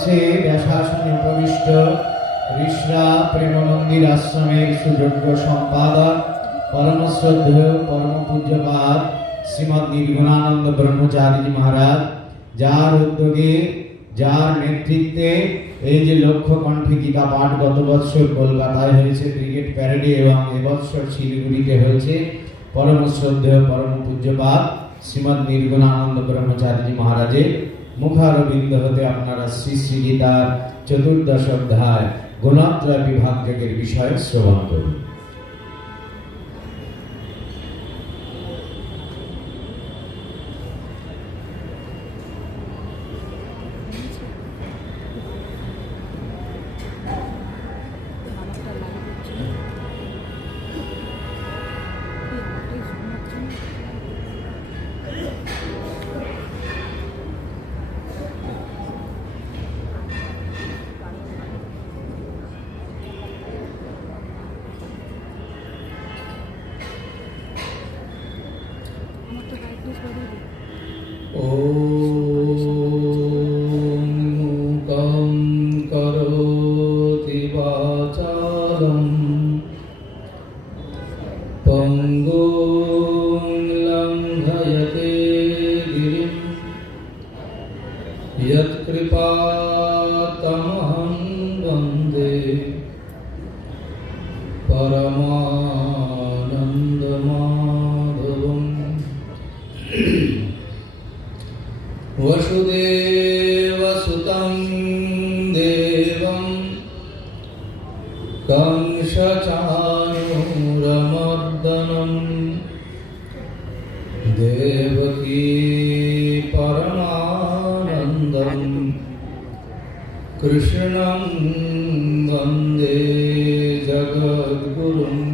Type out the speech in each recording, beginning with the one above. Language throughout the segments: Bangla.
হচ্ছে ব্যাসাসনে প্রবিষ্ট ঋষরা প্রেমানন্দের আশ্রমের সুযোগ্য সম্পাদক পরম শ্রদ্ধেয় পরম পূজ্যপাদ শ্রীমৎ নির্গুণানন্দ ব্রহ্মচারী মহারাজ, যার উদ্যোগে যার নেতৃত্বে এই যে লক্ষ্য কণ্ঠে গীতা পাঠ গত বৎসর কলকাতায় হয়েছে ব্রিগেড প্যারেডে এবং এবৎসর শিলিগুড়িতে হয়েছে, পরম শ্রদ্ধেয় পরম পূজ্যপাদ শ্রীমৎ নির্গুণানন্দ ব্রহ্মচারী মহারাজের মুখারবিন্দ হতে আপনারা শ্রী শ্রী গীতার চতুর্দশ অধ্যায় গুণত্রয় বিভাগের বিষয় শ্রবণ করুন। मूकं करोति वाचालं पङ्गुं लङ्घयते गिरिं यत्कृपातमहं वन्दे परमानन्दमाधवम्। वसुदेवसुतं देवं कंसचाणूरमर्दनं देवकी परमानन्दं कृष्णं वन्दे जगद्गुरुम्।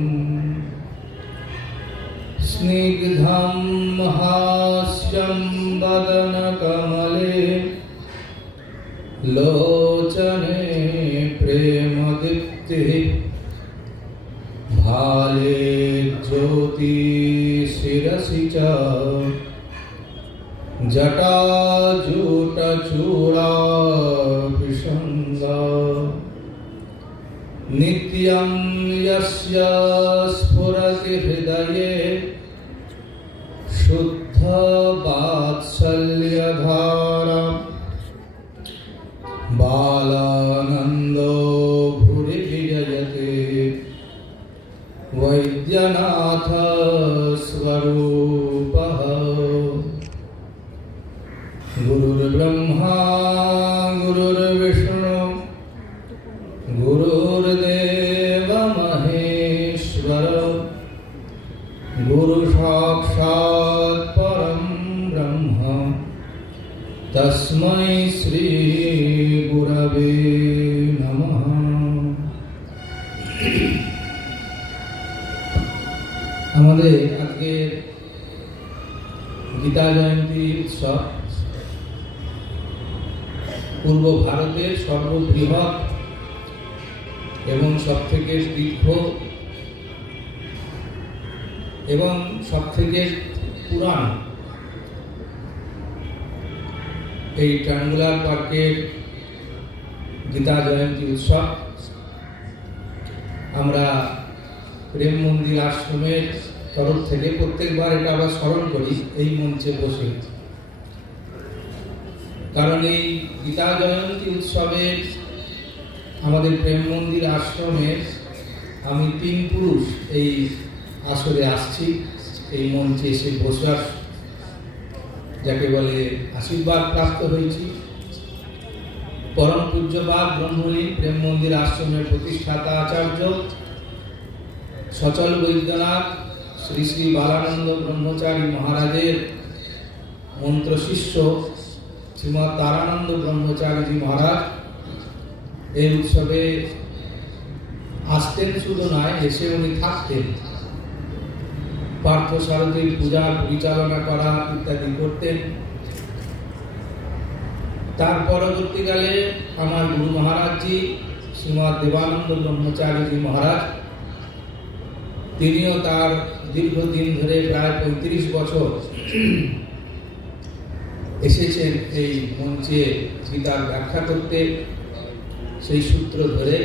स्निग्धं हास्यं वदनकमले लोचने प्रेमदीप्तिः भाले ज्योतिशिरसि च जटाजूटचूडाभिषङ्गा। नित्यं यस्य स्फुरति हृदये शुद्ध वात्सल्यधारा बालानन्दो भुरि विजयते वैद्यनाथ स्वरूपः। गुरुर्ब्रह्मा गुरुर्विष्णु गुरुर्देव महेश्वर गुरु साक्षात् परं ब्रह्म तस्मै श्री गुरवे नमः। আমাদের আজকে গীতা জয়ন্তী উৎসব পূর্ব ভারতের সর্ববৃহৎ এবং সবথেকে দীর্ঘ এবং সবথেকে পুরান এই ট্রায়াঙ্গুলার পার্কের গীতা জয়ন্তী উৎসব আমরা প্রেম মন্দির আশ্রমের তরফ থেকে প্রত্যেকবার এটা আবার স্মরণ করি এই মঞ্চে বসে, কারণ এই গীতা জয়ন্তী উৎসবের আমাদের প্রেম মন্দির আশ্রমের আমি 3 পুরুষ এই আসরে আসছি, এই মঞ্চে এসে বসার যাকে বলে আশীর্বাদ প্রাপ্ত হয়েছি। পরম পূজ্যপাদ ব্রহ্মলীন প্রেম মন্দির আশ্রমের প্রতিষ্ঠাতা আচার্য সচল বৈদ্যনাথ শ্রী শ্রী বালানন্দ ব্রহ্মচারী মহারাজের মন্ত্র শিষ্য শ্রীমৎ তারানন্দ ব্রহ্মচারীজি মহারাজ এই উৎসবে আসতেন, শুধু নয় এসে উনি থাকতেন, পার্থসারথীর পূজা পরিচালনা করা ইত্যাদি করতেন। তার পরবর্তীকালে আমার গুরু মহারাজজি শ্রীমৎ দেবানন্দ ব্রহ্মচারীজি মহারাজ, তিনিও তার দীর্ঘদিন ধরে প্রায় 35 বছর এসেছেন এই মঞ্চে গীতার ব্যাখ্যা করতে। সেই সূত্র ধরে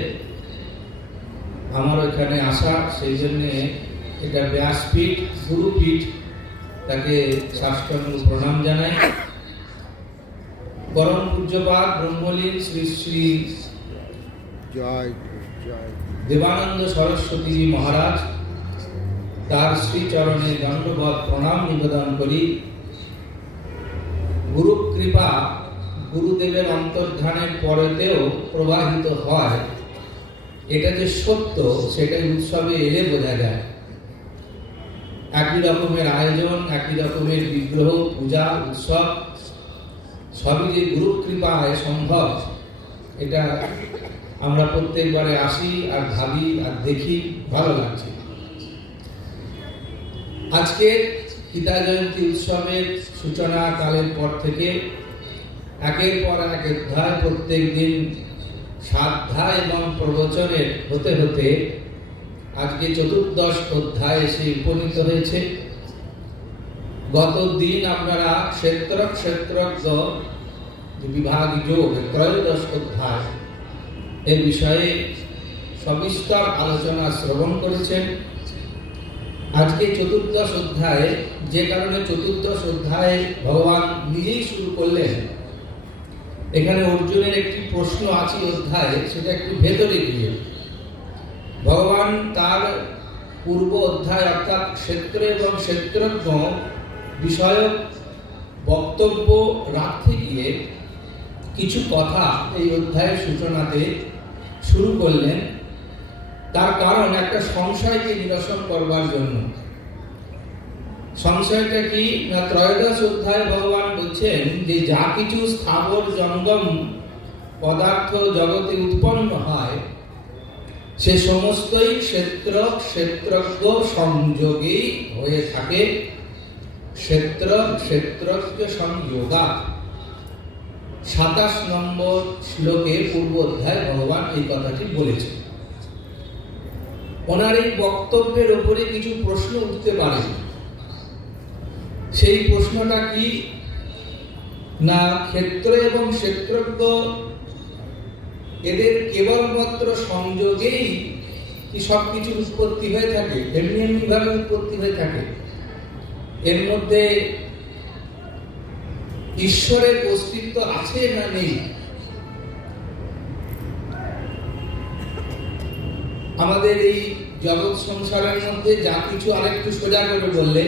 আমার এখানে আসা, সেই জন্যে এটা ব্যাসপীঠ, গুরুপীঠ, তাকে সাষ্টাঙ্গ প্রণাম জানাই। পরম পূজ্যপাদ ব্রহ্মলীন শ্রী শ্রী দেবানন্দ সরস্বতীজি মহারাজ, তার শ্রীচরণে দণ্ডবৎ প্রণাম নিবেদন করি। গুরু কৃপা গুরুদেবের অন্তর্ধানের পরেতেও প্রবাহিত হয়, এটা যে সত্য সেটাই উৎসবে এলে বোঝা যায়। একই রকমের আয়োজন, একই রকমের বিগ্রহ, পূজা, উৎসব, সবই যে গুরু কৃপায় সম্ভব, এটা আমরা প্রত্যেকবারে আসি আর ভাবি আর দেখি, ভালো লাগছে। আজকে গীতা জয়ন্তী উৎসবের সূচনা কালের পর থেকে একের পর এক অধ্যায়, প্রত্যেক দিন সাধ্যায় এবং প্রবচনের হতে হতে আজকে 14 অধ্যায় এসে উপনীত হয়েছে। গত দিন আপনারা ক্ষেত্রজ্ঞ বিভাগ যোগ 13 অধ্যায় এর বিষয়ে সবিস্তর আলোচনা শ্রবণ করেছেন। আজকে 14 অধ্যায়ে, যে কারণে 14 অধ্যায়ে ভগবান নিজেই শুরু করলেন, এখানে অর্জুনের একটি প্রশ্ন আছে অধ্যায়ে, সেটা একটু ভেতরে গিয়ে ভগবান তার পূর্ব অধ্যায় অর্থাৎ ক্ষেত্র এবং ক্ষেত্রজ্ঞ বিষয়ক বক্তব্য রাখতে গিয়ে কিছু কথা এই অধ্যায়ের সূচনাতে শুরু করলেন। তার কারণ একটা সংশয়কে নিরসন করবার জন্য। সংশয়টা কি না, 13 অধ্যায় ভগবান বলছেন যে যা কিছু স্থাবর জঙ্গম পদার্থ জগতে উৎপন্ন হয়, সে সমস্তই ক্ষেত্র ক্ষেত্রজ্ঞ সংযোগেই হয়ে থাকে। ক্ষেত্র ক্ষেত্রজ্ঞ সংযোগা 27 নম্বর শ্লোকে পূর্ব অধ্যায় ভগবান এই কথাটি বলেছেন। ওনার এই বক্তব্যের উপরে কিছু প্রশ্ন উঠতে পারে। সেই প্রশ্নটা কি না, ক্ষেত্র এবং ক্ষেত্রজ্ঞ এদের কেবলমাত্র সংযোগেই কি সবকিছুর উৎপত্তি হয়ে থাকে, এমনি এমনি ভাবে উৎপত্তি হয়ে থাকে? এর মধ্যে ঈশ্বরের অস্তিত্ব আছে না নেই? আমাদের এই জগৎ সংসারের মধ্যে যা কিছু, আরেকটু সোজা করে বললে,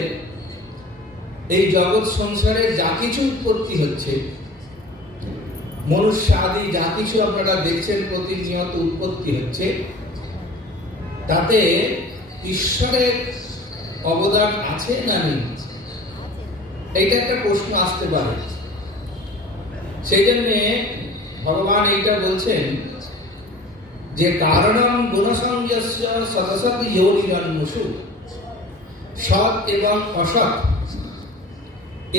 এই জগৎ সংসারে যা কিছু উৎপত্তি হচ্ছে, মনুষ্য আদি যা কিছু আপনারা দেখছেন প্রতিনিয়ত উৎপত্তি হচ্ছে, তাতে ঈশ্বরের অবদান আছে না নেই? এইটা একটা প্রশ্ন আসতে পারে। সেই জন্যে ভগবান এইটা বলছেন যে কারণম গুণসংযস্য সতসৎ যোনিরন্মুষু, সৎ এবং অসৎ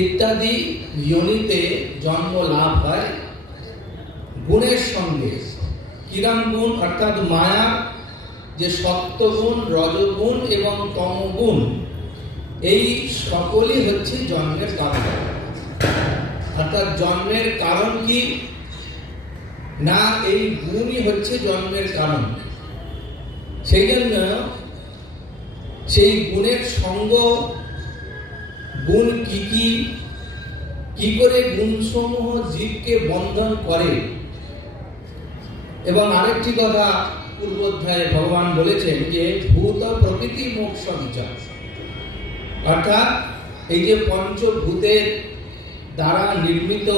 ইত্যাদি যোনিতে জন্ম লাভ হয় গুণের সঙ্গে। কিরম গুণ? অর্থাৎ মায়া, যে সত্যগুণ, রজগুণ এবং তমগুণ, এই সকলই হচ্ছে জন্মের কারণ। অর্থাৎ জন্মের কারণ কি না, এই গুণই হচ্ছে জন্মের কারণ। সেই জন্য সেই গুণের সঙ্গ, গুণ কি করে গুণসমূহ জীবকে বন্ধন করে। এবং আরেকটি কথা পূর্ব অধ্যায়ে ভগবান বলেছেন যে ভূত প্রকৃতি মোক্ষ বিচার, অর্থাৎ এই যে পঞ্চভূতের দ্বারা নির্মিত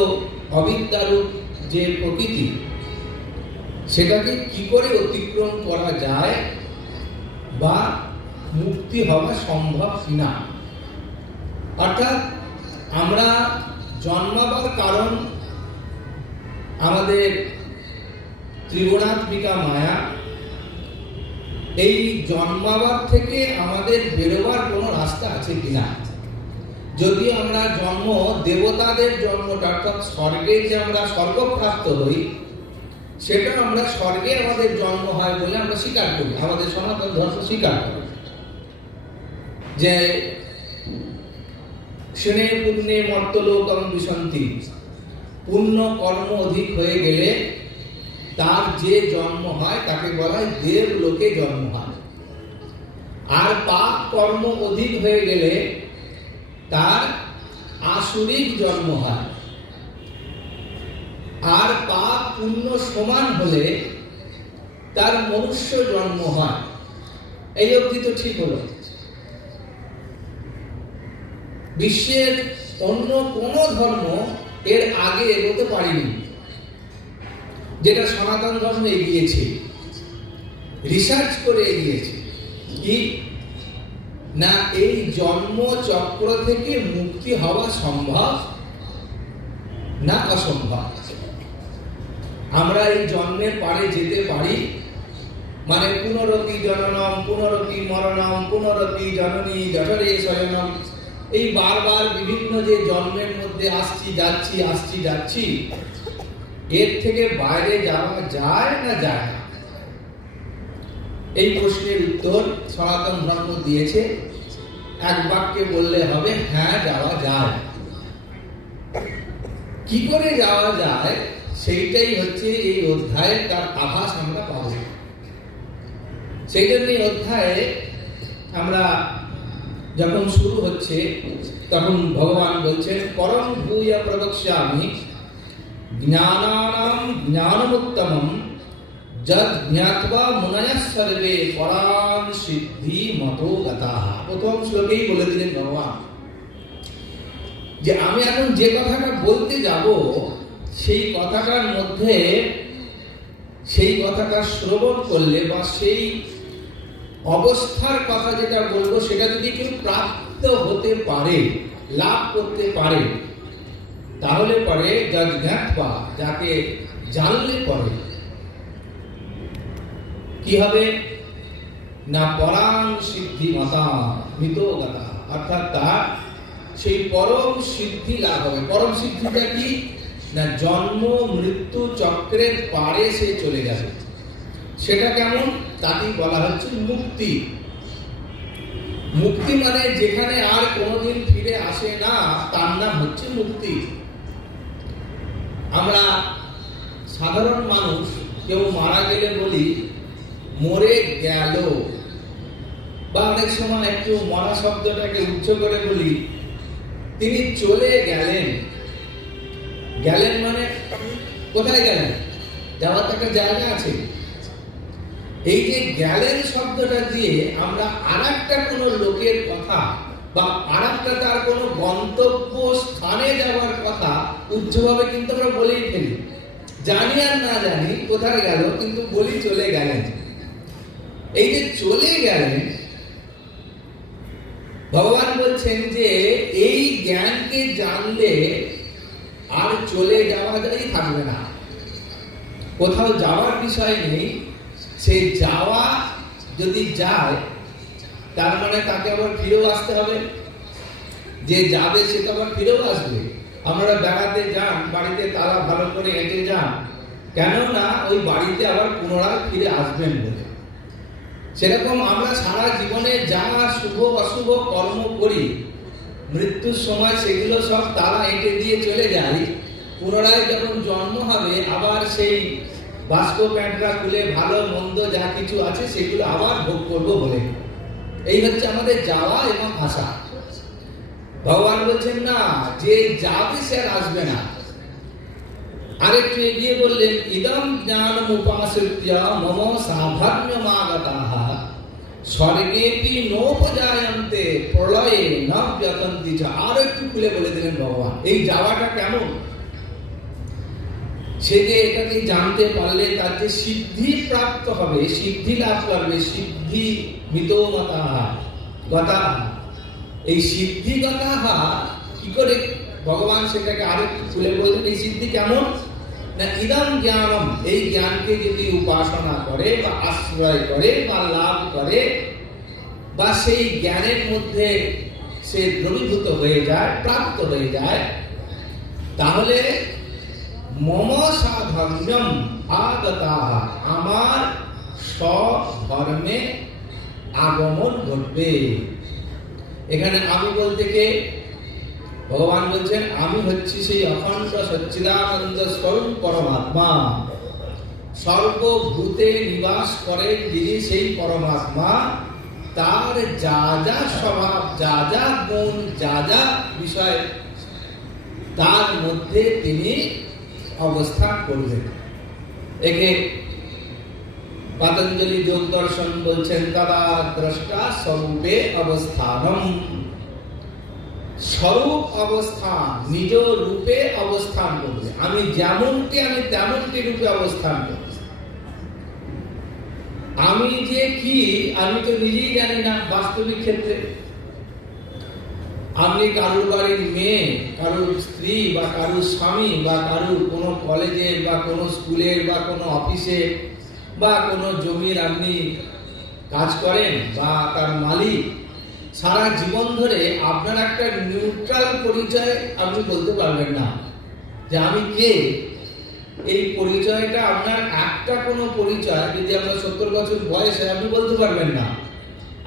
অবিদ্যারূপ যে প্রকৃতি, সেটাকে কি করে অতিক্রম করা যায় বা মুক্তি হওয়া সম্ভব কিনা। অর্থাৎ আমরা জন্মাবার কারণ আমাদের ত্রিগুণাত্মিকা মায়া। এই জন্মাবার থেকে আমাদের বেরোবার কোনো রাস্তা আছে কিনা। যদি আমরা জন্ম দেবতাদের জন্মটা, অর্থাৎ স্বর্গে যে আমরা স্বর্গপ্রাপ্ত হই, সেটা আমরা স্বর্গে আমাদের জন্ম হয় বলে আমরা স্বীকার করি, আমাদের সনাতন ধর্ম স্বীকার করে যে ক্ষণে পুণ্যে মর্তলোকম বিশন্তি। পুণ্য কর্ম অধিক হয়ে গেলে তার যে জন্ম হয় তাকে বলা হয় দেবলোকে জন্ম হয়। আর পাপ কর্ম অধিক হয়ে গেলে তার আসুরিক জন্ম হয়। আর পাপ পুণ্য সমান হলে তার মনুষ্য জন্ম হয়। এই অবধি তো ঠিক হলো। বিশ্বের অন্য কোন ধর্ম এর আগে এগোতে পারেনি, যেটা সনাতন ধর্ম এগিয়েছে, রিসার্চ করে এগিয়েছে। কি না, এই জন্ম চক্র থেকে মুক্তি হওয়া সম্ভব না অসম্ভব। আমরা এই জন্মের পারে যেতে পারি, মানে পুনরপি জননম পুনরপি মরণম পুনরপি জননী জঠরে শয়নম, এই বারবার বিভিন্ন যে জন্মের মধ্যে আসছি যাচ্ছি, এর থেকে বাইরে যাওয়া যায় না যায় না? এই প্রশ্নের উত্তর সনাতন ধর্ম দিয়েছে। এক বাক্যে বললে হবে, হ্যাঁ যাওয়া যায়। কি করে যাওয়া যায় সেইটাই হচ্ছে এই অধ্যায়ে তার আভাস আমরা পাবো। সেই জন্য এই অধ্যায়ে আমরা যখন শুরু হচ্ছে তখন ভগবান বলছেন, পরম ভূয়া প্রবক্ষ্যামি জ্ঞানানাম জ্ঞানমুত্তমম যদ জ্ঞাত্বা মুনয়ঃ সর্বে পরাং সিদ্ধি মতো গতাঃ। প্রথম শ্লোকেই বলে দিলেন ভগবান যে আমি এখন যে কথাটা বলতে যাব সেই কথাটার মধ্যে, সেই কথাটা শ্রবণ করলে বা সেই অবস্থার কথা যেটা বলবো সেটা যদি কেউ প্রাপ্ত হতে পারে, লাভ করতে পারে, তাহলে পরে যজ্ঞাত্মা, যাকে জানলে পরে কি হবে না, পরাং সিদ্ধি মাতা মিতোগতা, অর্থাৎ তার সেই পরম সিদ্ধি লাভ হবে। পরম সিদ্ধিটা কি না, জন্ম মৃত্যু চক্রের পারে সে চলে যাবে। সেটা কেমন, তাকেই বলা হচ্ছে মুক্তি। মুক্তি মানে যেখানে আর কোনোদিন ফিরে আসে না, তার নাম হচ্ছে মুক্তি। আমরা সাধারণ মানুষ কেউ মারা গেলে বলি মরে গেল, বা অনেক সময় একটু মরা শব্দটাকে উচ্চ করে বলি তিনি চলে গেলেন। গেলেন মানে কোথায় গেলেন? যাওয়ার তো একটা জায়গা আছে। এই যে গেলেন শব্দটা দিয়ে আমরা আরেকটা কোনো লোকের কথা বা আরেকটা তার কোনো গন্তব্য স্থানে যাওয়ার কথা উচ্চভাবে কিন্তু আমরা বলেই ফেলি, জানি আর না জানি কোথায় গেল, কিন্তু বলি চলে গেলেন। এই যে চলে গেলেন, ভগবান বলছেন যে এই জ্ঞানকে জানলে আর চলে যাওয়াটাই থাকবে না, কোথাও যাওয়ার বিষয় নেই। সে যাওয়া যদি যায় তার মানে তাকে আবার ফিরেও আসতে হবে। যে যাবে সে তো আবার ফিরেও আসবে। আপনারা বেড়াতে যান, বাড়িতে তালা ভালো করে এঁটে যান, কেননা ওই বাড়িতে আবার পুনরায় ফিরে আসবেন বলে। সেরকম আমরা সারা জীবনে যা শুভ অশুভ কর্ম করি, মৃত্যুর সময় সেগুলো সব তালা এঁটে দিয়ে চলে যাই। পুনরায় যখন জন্ম হবে আবার সেই বাস্ক প্যান্টরা খুলে ভালো মন্দ যা কিছু আছে সেগুলো আবার ভোগ করবো বলে। এই হচ্ছে আমাদের যাওয়া এবং আসা। ভগবান বলছেন না, যে যাবে সে আর আসবে না। আরেকটু এগিয়ে বললেন, ইদম জ্ঞানম উপাসৃত্য মম সাধর্ম্যমাগতাঃ স্বর্গেপি নোপজায়ন্তে প্রলয়ে ন ব্যতন্তি চ। আরো একটু খুলে বলে দিলেন ভগবান এই যাওয়াটা কেমন। সে যে এটাকে জানতে পারলে তার যে সিদ্ধি প্রাপ্ত হবে, সিদ্ধি লাভ করবে, সিদ্ধি মিতোমতা গতা। এই সিদ্ধি গতা কি করে ভগবান সেটাকে আরো খুলে বললেন। এই সিদ্ধি কেমন না, ইদম জ্ঞানম, এই জ্ঞানকে যদি উপাসনা করে বা আশ্রয় করে বা লাভ করে বা সেই জ্ঞানের মধ্যে সে দ্রবীভূত হয়ে যায়, প্রাপ্ত হয়ে যায়, তাহলে মম সাধর্ম্যম আগতাঃ, আমার স্বধর্মে আগমন ঘটবে। এখানে আমি বলতে কে ভগবান বলছেন আমি হচ্ছি সেই অখণ্ড সচ্চিদানন্দ স্বরূপ পরমাত্মা। সর্বভূতে নিবাস করেন যিনি সেই পরমাত্মা, তার যা যা স্বভাব, যা যা গুণ, যা যা বিষয়, তার মধ্যে তিনি অবস্থান করবেন। একে পতঞ্জলি যোগ দর্শন বলছেন তদা দ্রষ্টা স্বরূপে অবস্থানম। স্বরূপ অবস্থান, নিজ রূপে অবস্থান করবে। আমি যেমনটি আমি তেমনটি রূপে অবস্থান করব। আমি যে কি আমি তো নিজেই জানি না বাস্তবিক ক্ষেত্রে। আপনি কারুর বাড়ির মেয়ে, কারুর স্ত্রী বা কারুর স্বামী বা কারুর কোনো কলেজের বা কোনো স্কুলের বা কোনো অফিসে বা কোনো জমির আপনি কাজ করেন বা তার মালিক, সারা জীবন ধরে আপনার একটা নিউট্রাল পরিচয় আপনি বলতে পারবেন না যে আমি কে। এই পরিচয়টা আপনার একটা কোনো পরিচয় যদি আপনার 70 বছর বয়সে আপনি বলতে পারবেন না।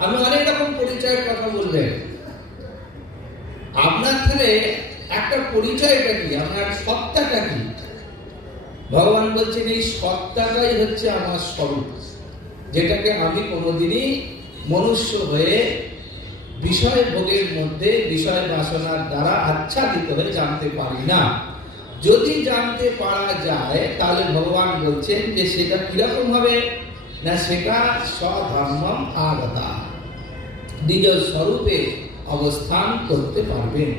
আপনি অনেক রকম পরিচয়ের কথা বলবেন। আপনার থেকে একটা পরিচয়টা কি, আপনার সত্তাটা কি? ভগবান বলছেন এই সত্তাটাই হচ্ছে আমার স্বরূপ, যেটাকে আমি কোনোদিনই মনুষ্য হয়ে বিষয় ভোগের মধ্যে বিষয় বাসনার দ্বারা আচ্ছাদিত হয়ে জানতে পারি না। যদি জানতে পারা যায় তাহলে ভগবান বলছেন যে সেটা কিরকম হবে না, সেটা স্বধর্মম আগতা, নিজ স্বরূপে অবস্থান করতে পারবেন।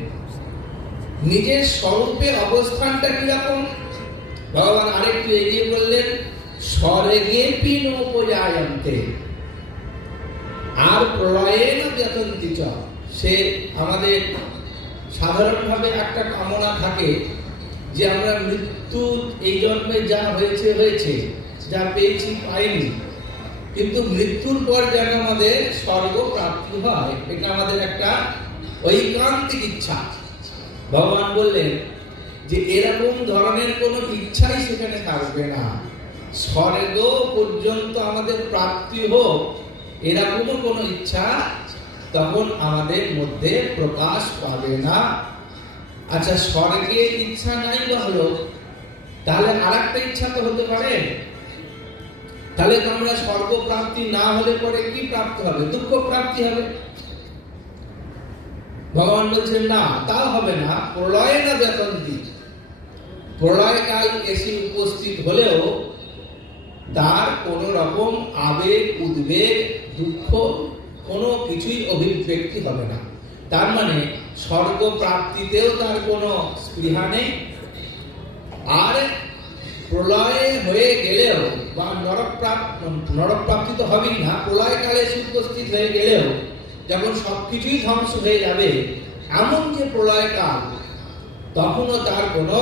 নিজের স্বরূপে অবস্থানটা কিরকম ভগবান আরেকটু এগিয়ে বললেন, স্বর্গে পিনোপজায়ন্তে আর প্রলয়েন যতন্তি চ। সে আমাদের সাধারণভাবে একটা কামনা থাকে যে আমরা মৃত্যু এই জন্মে যা হয়েছে হয়েছে, যা পেয়েছি পাইনি, কিন্তু মৃত্যুর পর যেন আমাদের স্বর্গ প্রাপ্তি হয়, এটা আমাদের একটা ঐকান্তিক ইচ্ছা। ভগবান বললেন যে এরকম ধরনের কোনো ইচ্ছাই সেখানে থাকবে না। স্বর্গ পর্যন্ত আমাদের প্রাপ্তি হোক এরকমও কোনো ইচ্ছা তখন আমাদের মধ্যে প্রকাশ পাবে না। আচ্ছা, স্বর্গের ইচ্ছা নাই বা হলো, তাহলে আর একটা ইচ্ছা তো হতে পারে। তাহলে তো আমরা স্বর্গ প্রাপ্তি না হলে পরে কি প্রাপ্তি হবে? দুঃখ প্রাপ্তি হবে। ভগবান বলছেন না, তা হবে না। প্রলয় না যতন্তি, প্রলয়কাল এসে উপস্থিত হলেও তার কোন রকম আবেগ, উদ্বেগ, দুঃখ কোনো কিছুই অভিব্যক্তি হবে না। তার মানে স্বর্গ প্রাপ্তিতেও তার কোনো স্পৃহা নেই। আর প্রলয় হয়ে গেলেও বা নরক প্রাপ্তি তো হবেই না, প্রলয়কালে উপস্থিত হয়ে গেলেও যখন সবকিছুই ধ্বংস হয়ে যাবে এমন যে প্রলয়কাল, তখনও তার কোনো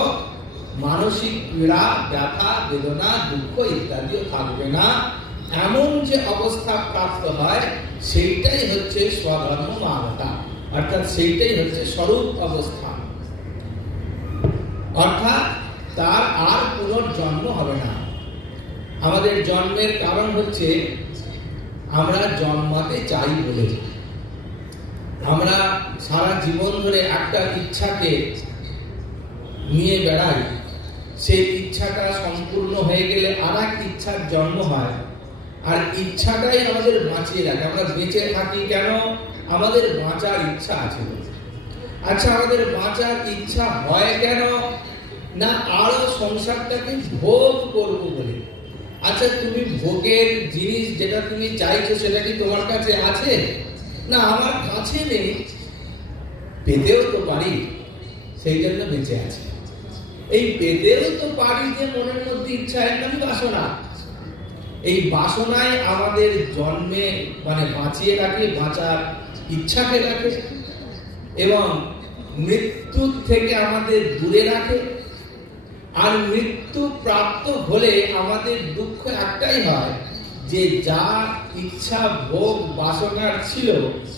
মানসিক পীড়া, ব্যথা, বেদনা, দুঃখ ইত্যাদিও থাকবে না। এমন যে অবস্থা প্রাপ্ত হয় সেইটাই হচ্ছে স্বধর্ম মানতা, অর্থাৎ সেইটাই হচ্ছে স্বরূপ অবস্থান। অর্থাৎ তার আর পুনর্জন্ম হবে না। আমাদের জন্মের কারণ হচ্ছে আমরা জন্মাতে চাই বলে। আমরা সারা জীবন ধরে একটা ইচ্ছাকে নিয়ে বেড়াই, সেই ইচ্ছাটা সম্পূর্ণ হয়ে গেলে আর এক ইচ্ছার জন্ম হয়, আর ইচ্ছাটাই আমাদের বাঁচিয়ে রাখে। আমরা বেঁচে থাকি কেন? আমাদের বাঁচার ইচ্ছা আছে। আচ্ছা, আমাদের বাঁচার ইচ্ছা হয় কেন? না আরো সংসারটাকে ভোগ করব বলে। আচ্ছা, তুমি ভোগের জিনিস যেটা তুমি চাইছো সেটা কি তোমার কাছে আছে? না, আমার কাছে নেই, পেতেও তো পারি, সেই জন্য বেঁচে আছে। এই পেতেও তো পারি যে মনের মধ্যে ইচ্ছা, এর নামই বাসনা। এই বাসনায় আমাদের জন্মে মানে বাঁচিয়ে রাখে, বাঁচার ইচ্ছাকে রাখে এবং মৃত্যুর থেকে আমাদের দূরে রাখে। আর মৃত্যু প্রাপ্ত হলে আমাদের দুঃখ একটাই হয় যে যা ইচ্ছা ভোগ বাসনার ছিল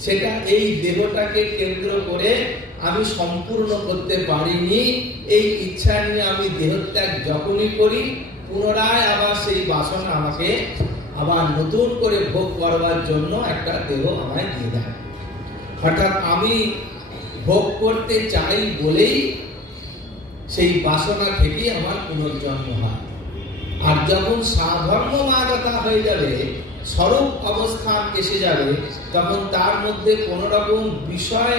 সেটা এই দেহটাকে কেন্দ্র করে আমি সম্পূর্ণ করতে পারিনি। এই ইচ্ছা নিয়ে আমি দেহত্যাগ যখনই করি, পুনরায় আবার সেই বাসনা আমাকে আবার নতুন করে ভোগ করবার জন্য একটা দেহ আমায় দিয়ে দেয়। অর্থাৎ আমি ভোগ করতে চাই বলেই সেই বাসনা থেকে আমার পুনর্জন্ম হয়। আর যখন সাধর্ম মাগতা হয়ে যাবে, স্বরূপ অবস্থান এসে যাবে, তখন তার মধ্যে কোন রকম বিষয়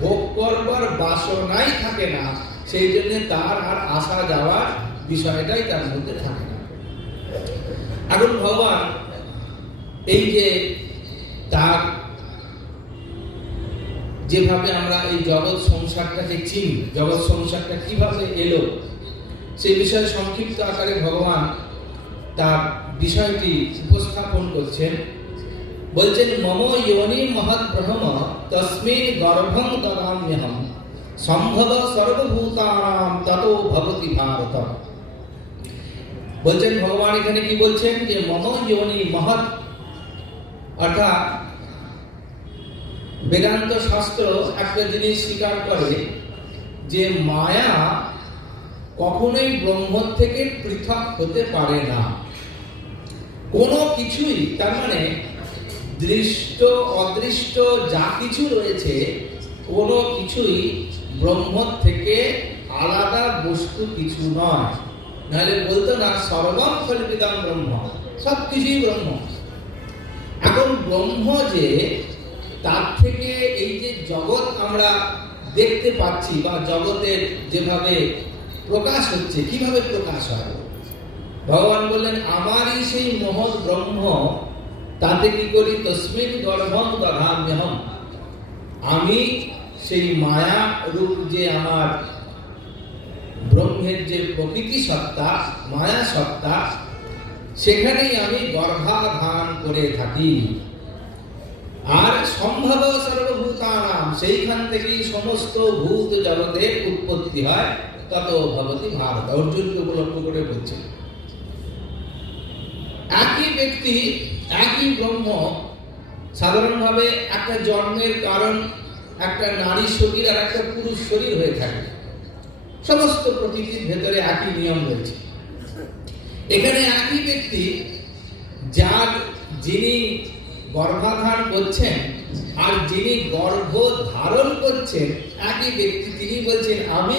ভোগ করবার বাসনাই থাকে না। সেই জন্য তার আর আসা যাওয়ার বিষয়টাই তার মধ্যে থাকে না। এখন ভগবান এই যে তার যেভাবে আমরা এই জগৎ সংসারটাকে চিনি, জগৎ সংসারটা কিভাবে এলো, সেই বিষয়ে সংক্ষিপ্ত আকারে ভগবান তার বিষয়টি উপস্থাপন করছেন। বলছেন, মম যোনি মহৎ ব্রহ্ম তস্মিন গর্ভং দদাম্যহম সম্ভব সর্বভূতানাম ততো ভবতি ভারত। বলছেন ভগবান এখানে কি বলছেন, যে মম যোনি মহৎ, অর্থাৎ বেদান্ত শাস্ত্র একটা জিনিস স্বীকার করে যে মায়া কখনোই ব্রহ্ম থেকে পৃথক হতে পারে না। কোনো কিছুই, তার মানে দৃষ্ট অদৃষ্ট যা কিছু রয়েছে, কোনো কিছুই ব্রহ্ম থেকে আলাদা বস্তু কিছু নয়। নাহলে বলতো না সর্বম কল্পিতম ব্রহ্ম, সব কিছুই ব্রহ্ম। এখন ব্রহ্ম যে, তার থেকে এই যে জগৎ আমরা দেখতে পাচ্ছি বা জগতের যেভাবে প্রকাশ হচ্ছে, কিভাবে প্রকাশ হয়, ভগবান বললেন আমারই সেই মহৎ ব্রহ্ম, তাতে কি করি, তস্মিন গর্ভং দধাম্যহম, আমি সেই মায়া রূপ যে আমার ব্রহ্মের যে প্রকৃতি সত্তা, মায়া সত্তা, সেখানেই আমি গর্ভাধান করে থাকি। আর সম্ভব সর্বভূতানাম, সেইখান থেকেই সমস্ত ভূত জগতের উৎপত্তি হয়, তত ভবতি ভারত। অর্জুনকে উপলক্ষ করে বলছে, একই ব্যক্তি, একই ব্রহ্ম, সাধারণভাবে একটা জন্মের কারণ একটা নারী শরীর আর একটা পুরুষ শরীর হয়ে থাকে। সমস্ত প্রকৃতির ভেতরে একই নিয়ম রয়েছে। এখানে একই ব্যক্তি, যার যিনি গর্ভাধান করছেন আর যিনি গর্ভ ধারণ করছেন, একই ব্যক্তি, তিনি বলছেন আমি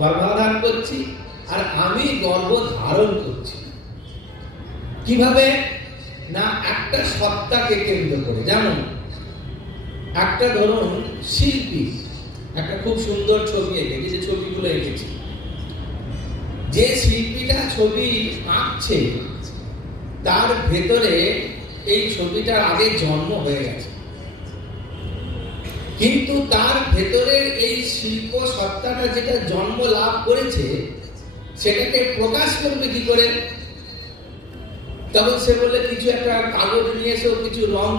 গর্ভাধান করছি আর আমি গর্ভ ধারণ করছি। কিভাবে না, একটা সত্তাকে কেন্দ্র করে। যেমন একটা ধরুন শিল্পী একটা খুব সুন্দর ছবি এঁকেছে, যে ছবিগুলো এঁকেছে, যে শিল্পীটা ছবি আঁকছে তার ভেতরে এই ছবিটার আগে জন্ম হয়ে গেছে, কিন্তু তার ভেতরের এই শিল্প সত্তাটা যেটা জন্ম লাভ করেছে, সেটাকে প্রকাশ করবে কি করে? তখন সে বললে কিছু একটা কাগজ নিয়ে এসো, কিছু রং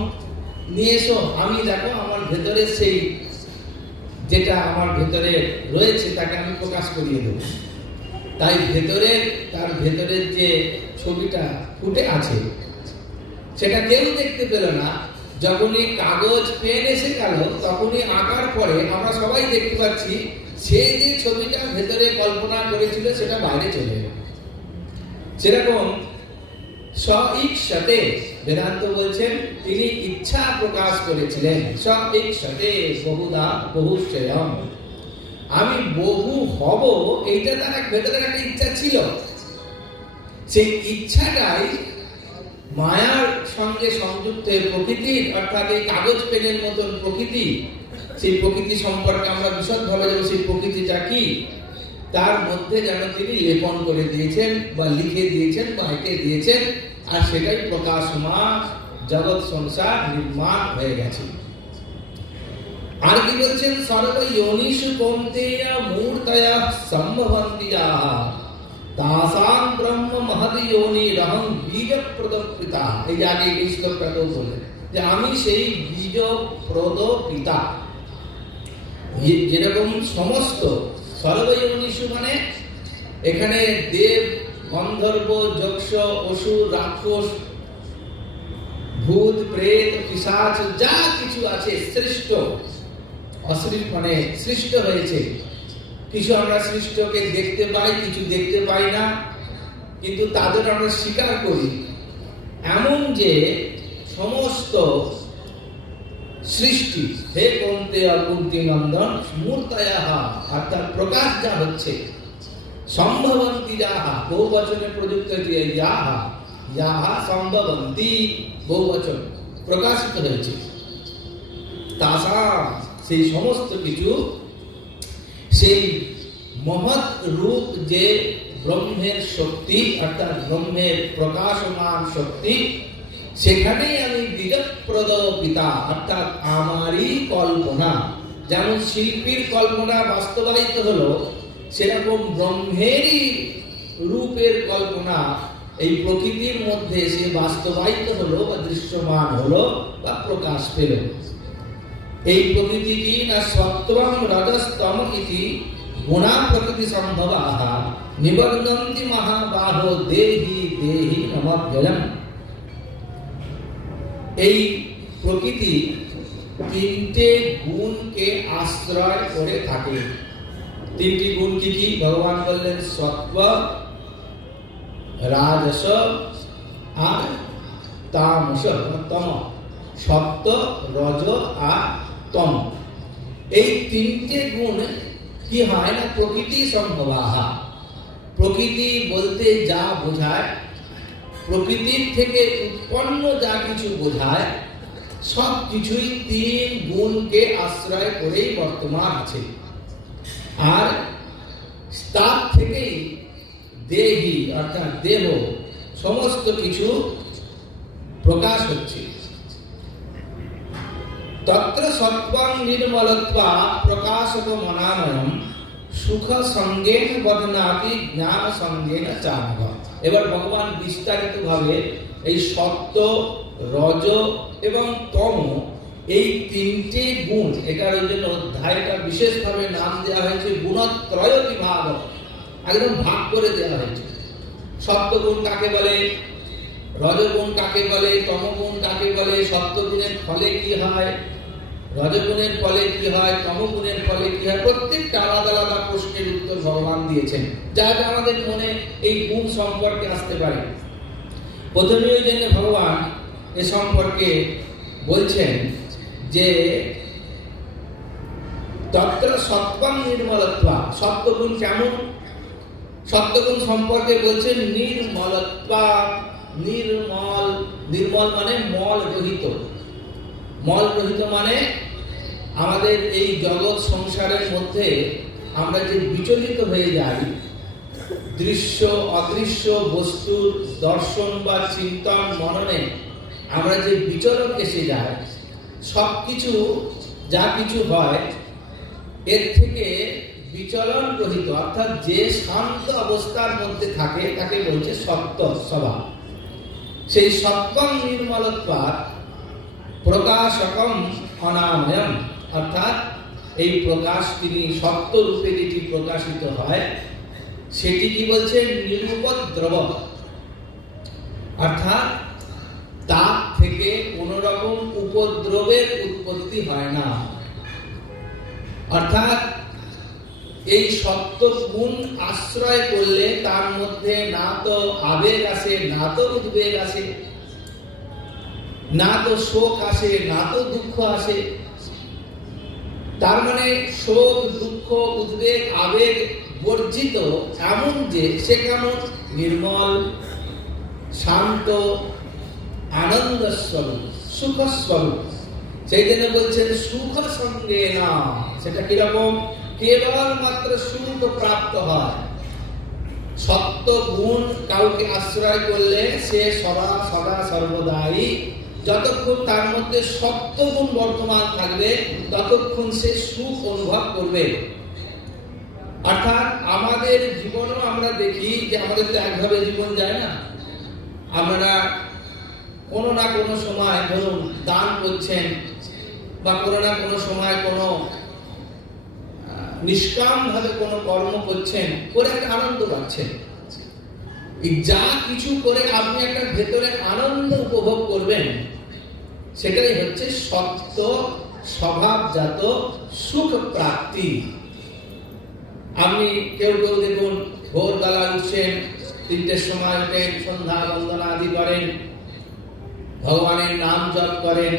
নিয়ে এসো, আমি দেখো আমার ভেতরে সেই যেটা আমার ভেতরে রয়েছে তাকে আমি প্রকাশ করিয়ে দেব। তাই তার ভেতরের যে ছবিটা ফুটে আছে সেটা কেউ দেখতে পেল না। যখনই কাগজ পেন এসে গেল, তখনই আঁকার পরে আমরা সবাই দেখতে পাচ্ছি সে যে ছবিটা ভেতরে কল্পনা করেছিল সেটা বাইরে চলে গেল। সেরকম স্ব-ইচ্ছাতে বেদান্ত বলছেন তিনি ইচ্ছা প্রকাশ করেছিলেন। স্ব-ইচ্ছাতে বহুধা বহুশ্চয়ম, আমি বহু হব, এইটা তার ভেতরের একটা ইচ্ছা ছিল। সেই ইচ্ছাটাই মায়ার সঙ্গে সংযুক্ত প্রকৃতির, অর্থাৎ এই কাগজ পেনের মতন প্রকৃতি, সেই প্রকৃতি সম্পর্কে আমরা বিশদভাবে যাব। সেই প্রকৃতিটা কি, তার মধ্যে যেন তিনি লেপন করে দিয়েছেন বা লিখে দিয়েছেন বা এঁকে দিয়েছেন, আর সেটাই প্রকাশমান জগৎ সংসার নির্মাণ হয়ে গেছে। আর কি বলছেন, সর্ব যোনিষু কৌন্তেয় মূর্তয়া সম্ভবন্তি যাহা তাসাং ব্রহ্ম মহৎ যোনি রহং বীজপ্রদ পিতা। এই যে আগে এই শ্লোকটা তো বলে যে আমি সেই বীজপ্রদ পিতা। যেরকম সমস্ত সর্বযোনিষু মানে এখানে দেব, গন্ধর্ব, যক্ষ, অসুর, রাক্ষস, ভূত, প্রেত, পিশাচ যা কিছু আছে সৃষ্ট, মানে সৃষ্ট হয়েছে। কিছু আমরা সৃষ্টকে দেখতে পাই, কিছু দেখতে পাই না, কিন্তু তাদের আমরা স্বীকার করি। এমন যে সমস্ত সৃষ্টি। হে কৌন্তে অকুন্তি নন্দন মূর্তয়াহা, অর্থাৎ প্রকাশ যা হচ্ছে, সম্ভবন্তি যাহা বহু বচনে প্রযুক্ত হয়েছে, যাহা যাহা সম্ভবন্তি বহুবচন প্রকাশিত হয়েছে, তাসা সেই সমস্ত কিছু, সেই মহৎ রূপ যে ব্রহ্মের শক্তি, অর্থাৎ ব্রহ্মের প্রকাশমান শক্তি, সেখানেই আমি বিজয়প্রদ পিতা, অর্থাৎ আমারই কল্পনা। যেমন শিল্পীর কল্পনা বাস্তবায়িত হলো, সেরকম ব্রহ্মেরই রূপের কল্পনা এই প্রকৃতির মধ্যে সে বাস্তবায়িত হলো বা দৃশ্যমান হলো বা প্রকাশ পেল। এই প্রকৃতি কি না সত্ত্বং রজস্তম ইতি গুণা প্রকৃতি সম্ভবাঃ নিবর্ধন্তি মহাবাহো দেহি দেহি নমঃ। এই প্রকৃতি তিনটে গুণকে আশ্রয় করে থাকে। তিনটি গুণ কি কি? ভগবান বললেন সত্ত্ব, রাজস আর তামস, তম। সত্ত্ব, রজ আর তম, এই তিনটে গুণ কি হয় না প্রকৃতি সম্ভবাঃ। প্রকৃতি বলতে যা বোঝায়, প্রকৃতির থেকে উৎপন্ন যা কিছু বোঝায়, সব কিছুই তিন গুণকে আশ্রয় করেই বর্তমান আছে। আর তার থেকেই দেহি অর্থাৎ দেহ সমস্ত কিছু প্রকাশ হচ্ছে। তত্র সত্ত্বং নির্মলত্বাৎ প্রকাশক মনাময়ম সুখ সঙ্গেন বদনাতি জ্ঞান সঙ্গেন চানঘ। এবার ভগবান বিস্তারিত ভাবে এই সত্য, রজ এবং তম, এই তিনটে গুণ, এটার জন্য অধ্যায়টা বিশেষভাবে নাম দেওয়া হয়েছে গুণত্রয় বিভাগ, একদম ভাগ করে দেওয়া হয়েছে। সত্যগুণ কাকে বলে, রজগুণ কাকে বলে, তমগুণ কাকে বলে, সত্যগুণের ফলে কি হয়, রজগুণের ফলে কি হয়, তমগুণের ফলে কি হয়, প্রত্যেকটা আলাদা আলাদা প্রশ্নের উত্তর ভগবান দিয়েছেন, যাতে আমাদের মনে এই গুণ সম্পর্কে আসতে পারে। প্রথমে ওই জন্য ভগবান এ সম্পর্কে বলছেন যে তত্র সত্ত্বং নির্মলত্বা, সত্যগুণ কেমন, সত্যগুণ সম্পর্কে বলছেন নির্মলত্বা। নির্মল, নির্মল মানে মল রহিত। মল রহিত মানে আমাদের এই জগৎ সংসারের মধ্যে আমরা যে বিচলিত হয়ে যাই, দৃশ্য অদৃশ্য বস্তুর দর্শন বা চিন্তন মননে আমরা যে বিচরণ এসে যায়, সবকিছু যা কিছু হয় এর থেকে বিচলন রহিত, অর্থাৎ যে শান্ত অবস্থার মধ্যে থাকে তাকে বলছে সত্য স্বভাব। সেই সত্ত্বং নির্মলত্বাৎ প্রকাশকম অনাময়ম, অর্থাৎ এই প্রকাশ তিনি সত্য রূপে যেটি প্রকাশিত হয় সেটি কি বলছে নিরুপদ্রব, অর্থাৎ তার থেকে কোন রকম উপদ্রবের উৎপত্তি হয় না। অর্থাৎ এই সত্য গুণ আশ্রয় করলে তার মধ্যে না তো আবেগ আসে, না তো উদ্বেগ আসে, না তো শোক আসে, না তো দুঃখ আসে। তার মানে শোক, দুঃখ, উদ্বেগ, আবেগ বর্জিত, এমন যে সে কেমন নির্মল, শান্ত, আনন্দ স্বরূপ, সুখ স্বরূপ। সেই জন্য বলছেন সুখ সঙ্গে না। সেটা কিরকম? কেবল মাত্র সুখ প্রাপ্ত হয়। সত্য গুণ কাউকে আশ্রয় করলে সে সদা সদা সর্বদাই, যতক্ষণ তার মধ্যে সত্য গুণ বর্তমান থাকবে ততক্ষণ সে সুখ অনুভব করবে। অর্থাৎ আমাদের জীবনও আমরা দেখি যে আমাদের তো একভাবে জীবন যায় না। আমরা কোনো না কোনো সময় ধরুন দান করছেন বা কোনো না কোনো সময় কোনো নিষ্কাম ভাবে কোনো কর্ম করছেন, করে একটা আনন্দ পাচ্ছেন। যা কিছু করে আপনি একটা ভেতরে আনন্দ উপভোগ করবেন, সেটাই হচ্ছে সত্য স্বভাবজাত সুখ প্রাপ্তি। আপনি কেউ কেউ দেখুন ভোরবেলা উঠছেন, 3টের সময় উঠেন, সন্ধ্যা বন্দনা আদি করেন, ভগবানের নাম জপ করেন,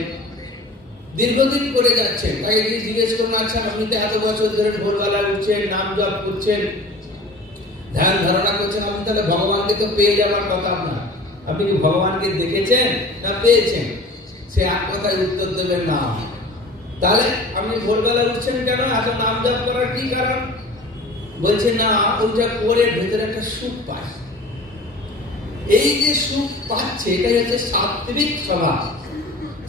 দীর্ঘদিন করে যাচ্ছেন। তাই যদি জিজ্ঞেস করুন, আচ্ছা আপনি তো এত বছর ধরে ভোরবেলা উঠছেন, নাম জপ করছেন, ধ্যান ধারণা করছেন, আপনি তাহলে ভগবানকে তো পেয়ে যাওয়ার কথা আপনার। আপনি কি ভগবানকে দেখেছেন না পেয়েছেন? সে এক কথায় উত্তর দেবেন না। তাহলে আপনি ভোরবেলা উঠছেন কেন? এত নাম জপ করার কি কারণ? বলছে না, ওইটা করে ভেতরে একটা সুখ পায়। এই যে সুখ পাচ্ছে এটাই হচ্ছে সাত্বিক স্বভাব।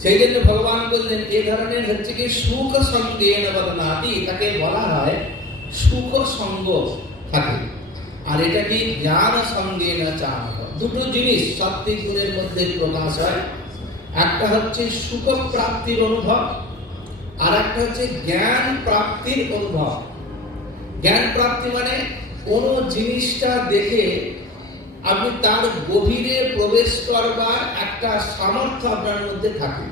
সেই জন্য ভগবান বললেন এই ধরনের হচ্ছে কি সুখ সঙ্গে নবদনাতি, তাকে বলা হয় সুখ সঙ্গ থাকে। আর এটা কি জ্ঞান সঙ্গে না চান। দুটো জিনিস সাত্বিক গুণের মধ্যে প্রকাশ হয়। একটা হচ্ছে সুখ প্রাপ্তির অনুভব, আর একটা হচ্ছে জ্ঞান প্রাপ্তির অনুভব। জ্ঞান প্রাপ্তি মানে কোন জিনিসটা দেখে আপনি তার গভীরে প্রবেশ করবার একটা সামর্থ্য আপনার মধ্যে থাকে,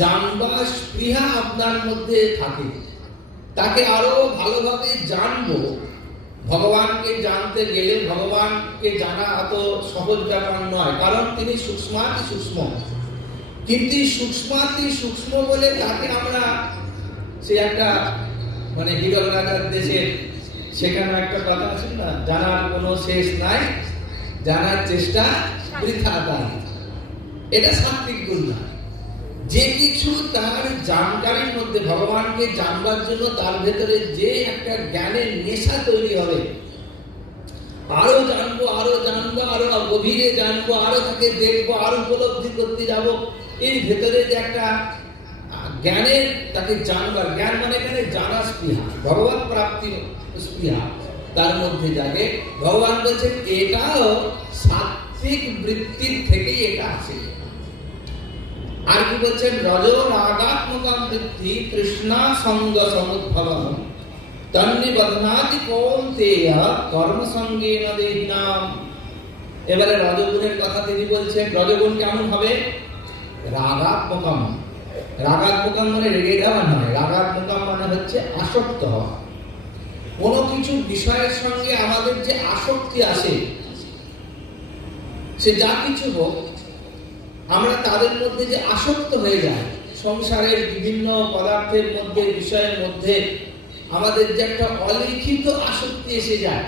জানবার স্পৃহা আপনার মধ্যে থাকে, তাকে আরো ভালোভাবে জানবো। ভগবানকে জানতে গেলে ভগবানকে জানা অত সহজ ব্যাপার নয়, কারণ তিনি সূক্ষ্মাতি সূক্ষ্ম। কিন্তু সূক্ষ্মাতি সূক্ষ্ম বলে তাকে আমরা সে একটা মানে হীরক রাজার দেশে সেখানে একটা কথা আছে না, জানার কোনো শেষ নাই, জানার চেষ্টা বৃথা দায়। এটা সাত্বিক গুণ না। যে কিছু তার জানকারির মধ্যে ভগবানকে জানবার জন্য তার ভেতরে যে একটা জ্ঞানের নেশা তৈরি হবে, আরো জানবো, আরো জানবো, আরো গভীরে জানবো, আরো তাকে দেখবো, আরো উপলব্ধি করতে যাব, এই ভেতরে যে একটা জ্ঞানের তাকে জানবার, জ্ঞান মানে এখানে জানা স্পৃহা, ভগবত প্রাপ্তির স্পৃহা তার মধ্যে জাগে। ভগবান বলছেন এটাও সাত্বিক বৃত্তির থেকেই এটা আসে। আর কি বলছেন? রজ রাগাত্মকম বৃত্তি তৃষ্ণা সঙ্গ সমুদ্ভবম তন্নিবধ্নাতি কৌন্তেয় কর্ম সঙ্গেন দেহিনাম। এবারে রজগুণের কথা তিনি বলছেন। রজগুণ কেমন হবে? রাগাত্মকম। রাগাত্মকম মানে রেগে যাওয়া নয়, রাগাত্মকম মানে হচ্ছে আসক্ত হওয়া। কোনো কিছু বিষয়ের সঙ্গে আমাদের যে আসক্তি আসে, সে যা কিছু হোক, আমরা তাদের মধ্যে যে আসক্ত হয়ে যায়, সংসারের বিভিন্ন পদার্থের মধ্যে, বিষয়ের মধ্যে আমাদের যে একটা অলিখিত আসক্তি এসে যায়।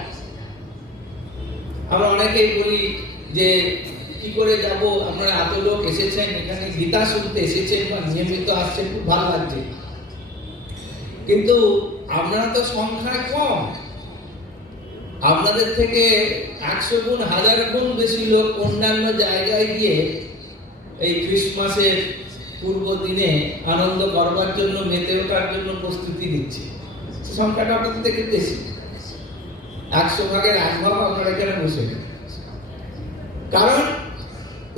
আমরা অনেকেই বলি যে কি করে যাব, আপনারা এত লোক এসেছেন, এখানে গীতা শুনতে এসেছেন বা নিয়মিত আসছেন, খুব ভালো লাগছে, কিন্তু আপনারা তো সংখ্যায় কম। আপনাদের থেকে 100 গুণ 1000 গুণ বেশি লোক অন্যান্য জায়গায় গিয়ে এই ক্রিসমাসের পূর্ব দিনে আনন্দ করবার জন্য, মেতে ওঠার জন্য প্রস্তুতি নিচ্ছে। সংখ্যাটা আপনাদের থেকে বেশি, 100 ভাগের 1 ভাগ আপনারা এখানে বসে। কারণ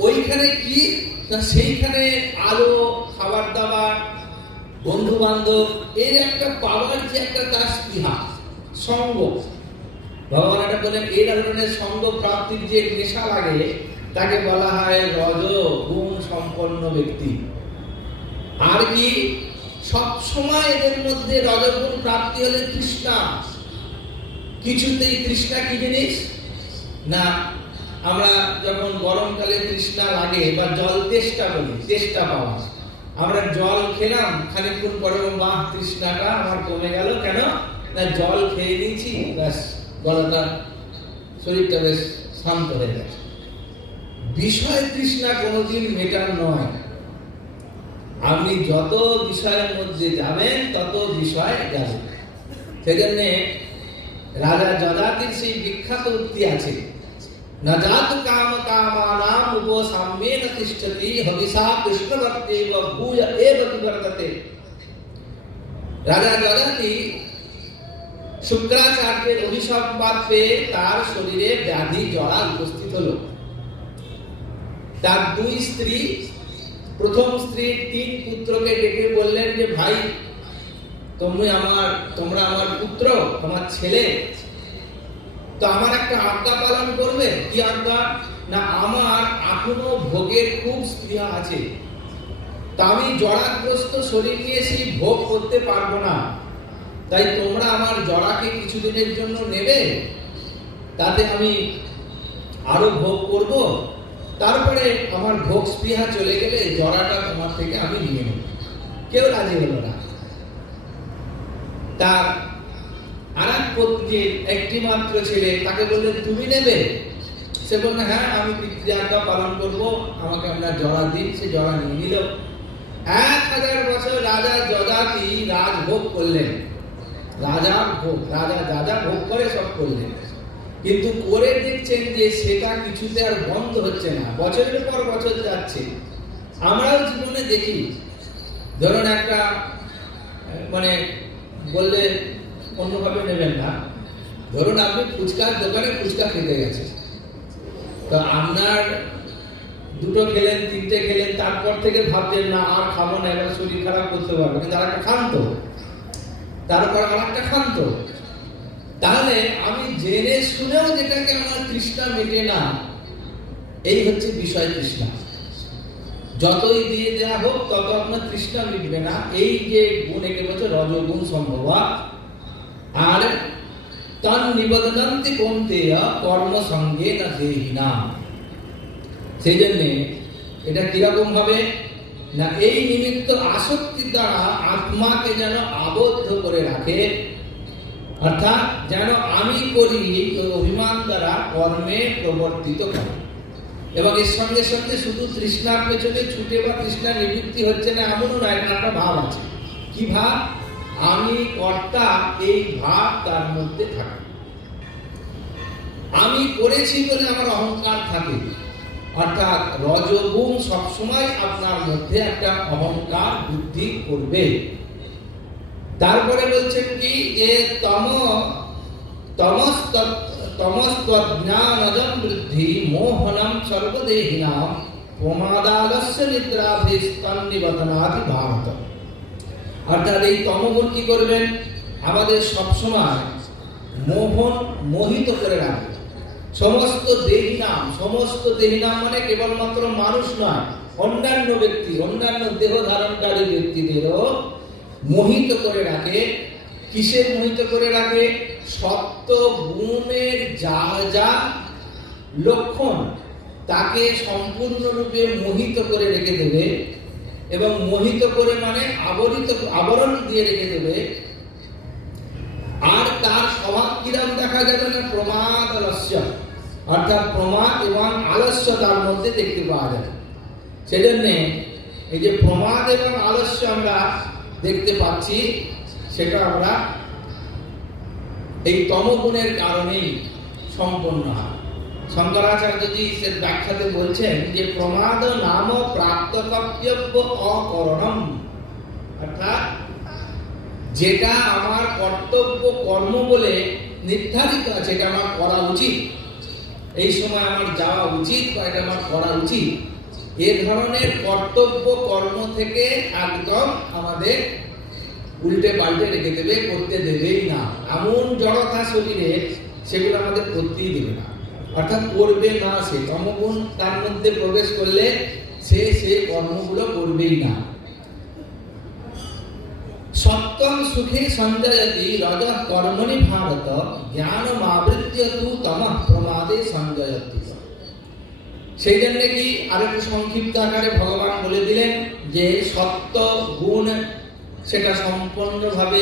ওইখানে কি না, সেইখানে আলো, খাবার দাবার, বন্ধু বান্ধব, এর একটা পাওয়ার যে একটা তার স্পৃহা, সঙ্গ। ভগবান এটা বলেন এই ধরনের সঙ্গ প্রাপ্তির যে নেশা লাগে তাকে বলা হয় রজ গুণ সম্পন্ন ব্যক্তি। আর কি সব সময় এদের মধ্যে রজগুণ প্রাপ্তি হলে তৃষ্ণা। কিছুতেই তৃষ্ণা কি জিনিস না, আমরা যখন গরমকালে তৃষ্ণা লাগে বা জল তেষ্টা বলি, তেষ্টা পাওয়া, আমরা জল খেলাম, খানিকক্ষণ পরে বাহ তৃষ্ণাটা আমার কমে গেল, কেন না জল খেয়ে নিয়েছি, ব্যাস গলাটা, শরীরটা বেশ শান্ত হয়ে গেছে। বিষয় তৃষ্ণা কোনোদিন মেটার নয়। আপনি যত বিষয়ের মধ্যে যাবেন তত বিষয় যাবেন। সেজন্য রাজা যদাতির সেই বিখ্যাত উক্তি আছে, না জাতু কাম কামানাম উপসাম্যেন তিষ্ঠতি হবিষা কৃষ্ণভক্তেব ভূয় এব বিবর্ততে। রাজা যদাতি শুক্রাচার্যের অভিশাপ পেয়ে তার শরীরে ব্যাধি জড়া উপস্থিত হলো। তার 2 স্ত্রী, প্রথম স্ত্রীর 3 পুত্রকে ডেকে বললেন যে ভাই, তোমরা আমার পুত্র, আমার ছেলে, তো আমার একটা আজ্ঞা পালন করবে। কি আজ্ঞা না, আমার এখনো ভোগের খুব স্পৃহা আছে, তা আমি জড়াগ্রস্ত শরীর নিয়ে সেই ভোগ করতে পারবো না, তাই তোমরা আমার জড়াকে কিছুদিনের জন্য নেবে, তাতে আমি আরো ভোগ করব, তারপরে আমার ভোগ স্পৃহা চলে গেলে জড়াটা তোমার থেকে আমি নিয়ে নেব। কেউ রাজি হলো না। তার আরেক পত্নীর একটি মাত্র ছেলে, তাকে বললেন তুমি নেবে? সে বললেন হ্যাঁ, আমি পিতৃ আজ্ঞা পালন করবো, আমাকে আপনার জরা দিন। সে জরা নিয়ে নিল। 1000 বছর রাজা যযাতি রাজভোগ করলেন। রাজা যা যা ভোগ করে সব করলেন, কিন্তু করে দেখছেন যে সেটা কিছুতে আর বন্ধ হচ্ছে না। বছরের পর বছর যাচ্ছে। আমরাও জীবনে দেখি, ধরুন একটা মানে বললে অন্যভাবে নেবেন না, ধরুন আপনি ফুচকার দোকানে ফুচকা খেতে গেছেন, তো আপনার 2টো খেলেন, 3টে খেলেন, তারপর থেকে ভাবছেন না আর খাবো না, এবার শরীর খারাপ করতে পারবো, কিন্তু আরেকটা খান তো, তারপর আরেকটা খান তো। তাহলে আমি জেনে শুনেও যেটাকে আমার তৃষ্ণা মেটে না, এই হচ্ছে বিষয় তৃষ্ণা। যতই দিয়ে দেওয়া হোক তত আপনার তৃষ্ণা মিটবে না। এই যে গুণ, একে বলছে রজগুণ সম্ভব। আর তন নিবদনন্তি কৌন্তেয় কর্ম সঙ্গে না দেহিনা। সেই জন্যে এটা কিরকম হবে না, এই নিমিত্ত আসক্তির দ্বারা আত্মাকে যেন আবদ্ধ করে রাখে, অর্থাৎ যেন আমি করি অভিমান দ্বারা কর্মে প্রবর্তিত করে। এবং এর সঙ্গে সঙ্গে শুধু তৃষ্ণার পেছনে ছুটে বা তৃষ্ণা নিবৃত্তি হচ্ছে না এমনও নয়, একটা ভাব আছে। কি ভাব? আমি কর্তা, এই ভাব তার মধ্যে থাকে। আমি করেছি বলে আমার অহংকার থাকে, অর্থাৎ রজগুণ সবসময় আপনার মধ্যে একটা অহংকার বুদ্ধি করবে। তারপরে বলছেন কি যে তমস্তজ্ঞানজম বৃদ্ধি মোহনম সর্বদেহিনাম প্রমাদালস্য নিদ্রাভিস্তন্নিবদনাতি ভারত। অর্থাৎ এই তমগুণ কি করবেন? আমাদের সবসময় মোহিত করে রাখবে। সমস্ত দেহিনাম মানে কেবলমাত্র মানুষ নয়, অন্যান্য ব্যক্তি, অন্যান্য দেহ ধারণকারী ব্যক্তিদেরও মোহিত করে রাখে। কিসের মোহিত করে রাখে? সত্য গুণের যা যা লক্ষণ তাকে সম্পূর্ণরূপে মোহিত করে রেখে দেবে, এবং মোহিত করে মানে আবরণ দিয়ে রেখে দেবে। আর তার স্বভাব কিরম দেখা যাবে না? প্রমাদ আলস্য, অর্থাৎ প্রমাদ এবং আলস্য তার মধ্যে দেখতে পাওয়া যাবে। সেজন্য এই যে প্রমাদ এবং আলস্য আমরা দেখতে পাচ্ছি, সেটা আমরা এই তমগুণের কারণেই সম্পন্ন হয়। শঙ্করাচার্যজি এর ব্যাখ্যাতে বলছেন যে প্রমাদ নাম প্রাপ্ত কর্তব্য অকরণম, অর্থাৎ যেটা আমার কর্তব্য কর্ম বলে নির্ধারিত আছে, এটা আমার করা উচিত, এই সময় আমার যাওয়া উচিত বা এটা আমার করা উচিত, এ ধরনের কর্তব্য কর্ম থেকে একদম আমাদের উল্টে পাল্টে রেখে দেবে, করতে দেবেই না। এমন জড়তা শরীরে, সেগুলো আমাদের করতেই দেবে না, অর্থাৎ করবে না। সে তমগুণ তার মধ্যে প্রবেশ করলে সে কর্মগুলো করবেই না। সত্যম সুখে সঞ্জয়তি রজ কর্মণি ভারত জ্ঞানমাবৃত্য তু তমঃ প্রমাদে সঞ্জয়তি। সেই জন্য কি আরেকটু সংক্ষিপ্ত আকারে ভগবান বলে দিলেন যে সত্য গুণ সেটা সম্পূর্ণভাবে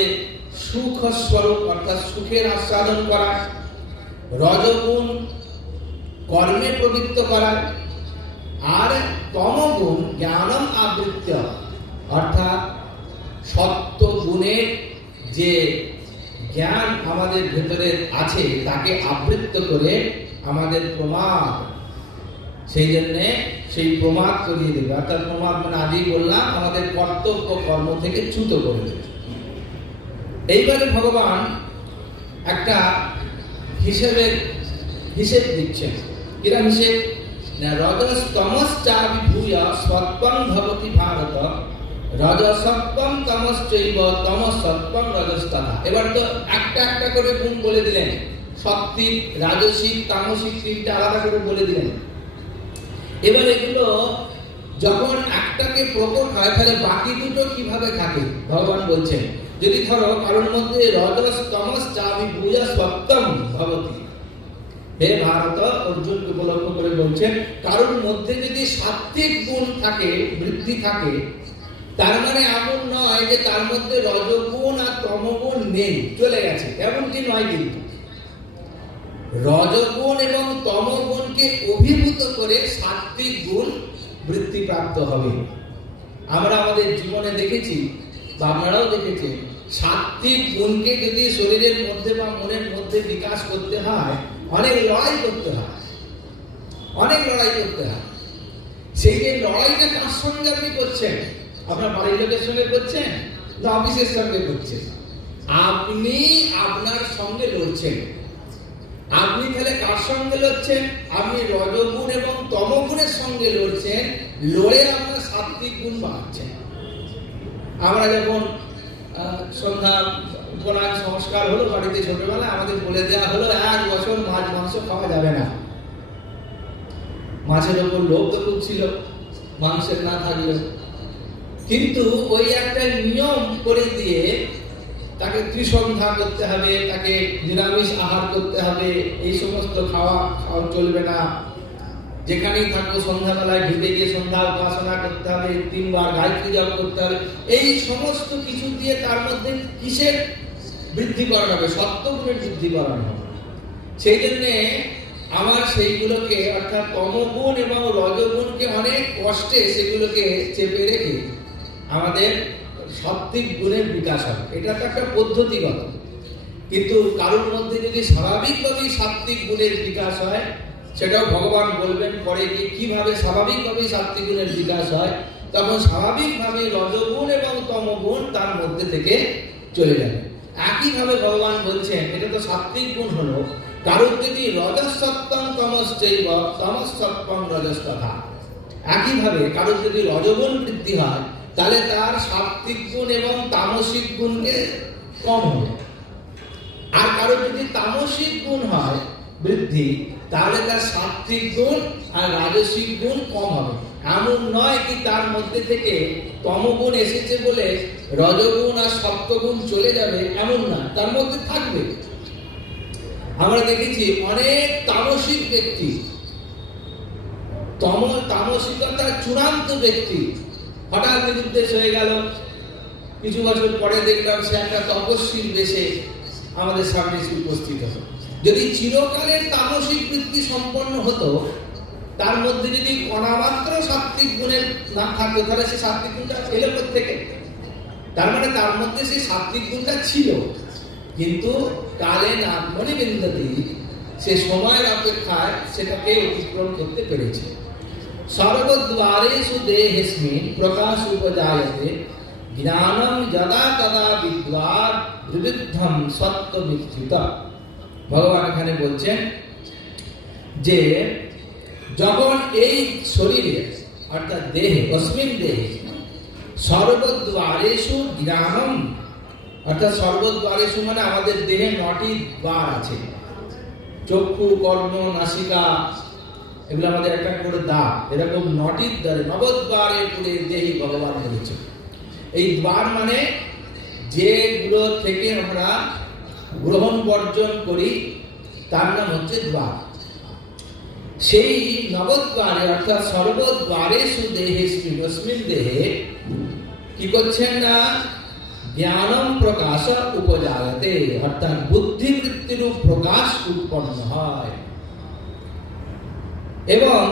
সুখ স্বরূপ, অর্থাৎ সুখের আস্বাদন করা। রজগুণ কর্মে প্রবৃত্ত করা। আর তমগুণ জ্ঞানম আবৃত্য, অর্থাৎ সত্য গুণের যে জ্ঞান আমাদের ভেতরে আছে তাকে আবৃত্ত করে আমাদের প্রমাদ, সেই জন্যে সেই প্রমাদ করিয়ে দেবে। অর্থাৎ প্রমাদ মানে আগেই বললাম আমাদের কর্তব্য কর্ম থেকে চ্যুত করে দেবে। এইবারে ভগবান একটা হিসেব দিচ্ছেন। কিরম হিসেব? না রজস তমস চাবিভূয় সত্ত্বং ভবতি ভারত রজসত্বং তমশ্চৈব তমসত্বং রজস্তথা। এবার তো একটা একটা করে গুণ বলে দিলেন, সাত্ত্বিক, রাজসিক, তামসিক, তিনটা আলাদা করে বলে দিলেন। এবার এগুলো যখন একটাকে প্রকট হয়, তাহলে বাকি দুটো কিভাবে থাকে ভগবান বলছেন। যদি ধরো কারোর মধ্যে রজস তমস চাবিভূয় সত্ত্বং ভবতি, হে ভারত, অর্জুনকে উপলক্ষ করে বলছেন কারোর মধ্যে যদি সাত্ত্বিক গুণ থাকে, বৃদ্ধি থাকে, তার মানে এমন নয় যে তার মধ্যে রজগুণ আর তমগুণ নেই, চলে গেছে, এমনটি নয়। কিন্তু রজগুণ এবং তমগুণকে অভিভূত করে সাত্বিক গুণ বৃদ্ধিপ্রাপ্ত হবে। আমরা আমাদের জীবনে দেখেছি বা আপনারাও দেখেছেন, সাত্বিক গুণকে যদি শরীরের মধ্যে বা মনের মধ্যে বিকাশ করতে হয়, অনেক লড়াই করতে হয়, অনেক লড়াই করতে হয়। সেই যে লড়াইটা কার সঙ্গে আপনি করছেন? আপনার বাড়ির লোকের সঙ্গে করছেন না অফিসের সঙ্গে করছেন? আপনি আপনার সঙ্গে লড়ছেন। আপনি তাহলে কার সঙ্গে লড়ছেন? আপনি রজগুণ এবং তমগুণের সঙ্গে লড়ছেন, লড়ে আপনার সাত্বিক গুণ বাড়াচ্ছেন। আমরা যখন সন্ধ্যা উপরাগ সংস্কার হলো বাড়িতে, ছোটবেলায় আমাদের বলে দেওয়া হলো 1 বছর মাছ মাংস খাওয়া যাবে না। মাছের ওপর লোভ তো খুব ছিল, মাংসের না থাকলেও, কিন্তু ওই একটা নিয়ম করে দিয়ে তাকে ত্রিসন্ধ্যা করতে হবে, তাকে নিরামিষ আহার করতে হবে, এই সমস্ত খাওয়া চলবে না। যেখানেই থাকবো সন্ধ্যাবেলায় ঘুরতে গিয়ে সন্ধ্যা উপাসনা করতে হবে, 3 বার গায়ত্রী জপ করতে হবে। এই সমস্ত কিছু দিয়ে তার মধ্যে কিসের বৃদ্ধি করানো হবে? সত্যগুণের বৃদ্ধি করানো হবে। সেই জন্যে আমার সেইগুলোকে অর্থাৎ তমগুণ এবং রজগুণকে অনেক কষ্টে সেগুলোকে চেপে রেখে আমাদের সাত্বিক গুণের বিকাশ হবে। এটা তো একটা পদ্ধতিগত, কিন্তু কারোর মধ্যে যদি স্বাভাবিকভাবেই সাত্বিক গুণের বিকাশ হয়, সেটাও ভগবান বলবেন পরে যে কিভাবে স্বাভাবিকভাবেই সাত্বিক গুণের বিকাশ হয়, তখন স্বাভাবিকভাবে রজগুণ এবং তমগুণ তার মধ্যে থেকে চলে যাবে। একইভাবে ভগবান বলছেন, এটা তো সাত্বিক গুণ হলো, কারোর যদি রজঃসত্ত্বং তমশ্চৈব তমঃসত্ত্বং রজস্তথা, একইভাবে কারোর যদি রজগুণ বৃদ্ধি হয়, তাহলে তার সাত্বিক গুণ এবং তামসিক গুণকে কম হবে। আর কারোর যদি তামসিক গুণ হয় বৃদ্ধি, তাহলে তার সাত্বিক গুণ আর রাজসিক গুণ কম হবে। এমন নয় কি তার মধ্যে থেকে তমগুণ এসেছে বলে রজগুণ আর সপ্তগুণ চলে যাবে, এমন না, তার মধ্যে থাকবে। আমরা দেখেছি অনেক তামসিক ব্যক্তি, তামসিকতার চূড়ান্ত ব্যক্তি হঠাৎ নিরুদ্দেশ হয়ে গেল, কিছু বছর পরে দেখলাম সে একটা তপস্বীর বেশে আমাদের সামনে উপস্থিত হলো। যদি চিরকালের তামসিক বৃত্তি সম্পন্ন হতো, তার মধ্যে যদি কণামাত্র সাত্বিক গুণের না থাকতো, তাহলে সে সাত্বিক গুণটা এলো কোত্থেকে? তার মানে তার মধ্যে সেই সাত্বিক গুণটা ছিল, কিন্তু কালে না মনে বিন্দতি, সে সময়ের অপেক্ষায় সেটাকে অতিক্রম করতে পেরেছে। সর্বদ্বারেষু দেহেস্মিন প্রকাশ উপজায়তে জ্ঞানম যদা তদা বিদ্বাদ বিবিদ্ধম সত্ত্ববিচ্যুত। ভগবান এখানে বলছেন যে যখন এই শরীরে অর্থাৎ দেহে, অস্মিন দেহে সর্বদ্বারেষু জ্ঞানম, অর্থাৎ সর্বদ্বারেষু মানে আমাদের দেহে 9টি দ্বার আছে, চক্ষু, কর্ণ, নাসিকা, এগুলো আমাদের একটা করে দ্বার, এরকম 9টি দ্বারে নবদ্বারে পুরে দেহি ভগবান বলেছে। এই দ্বার মানে যেগুলো থেকে আমরা গ্রহণ বর্জন করি তার নাম হচ্ছে দ্বার। সেই নবদ্বারে অর্থাৎ সর্বদ্বারেষু দেহেস্মিন অস্মিন দেহে কি করছেন না, জ্ঞানম প্রকাশ উপজায়তে, অর্থাৎ বুদ্ধিবৃত্তির প্রকাশ উৎপন্ন হয়, এবং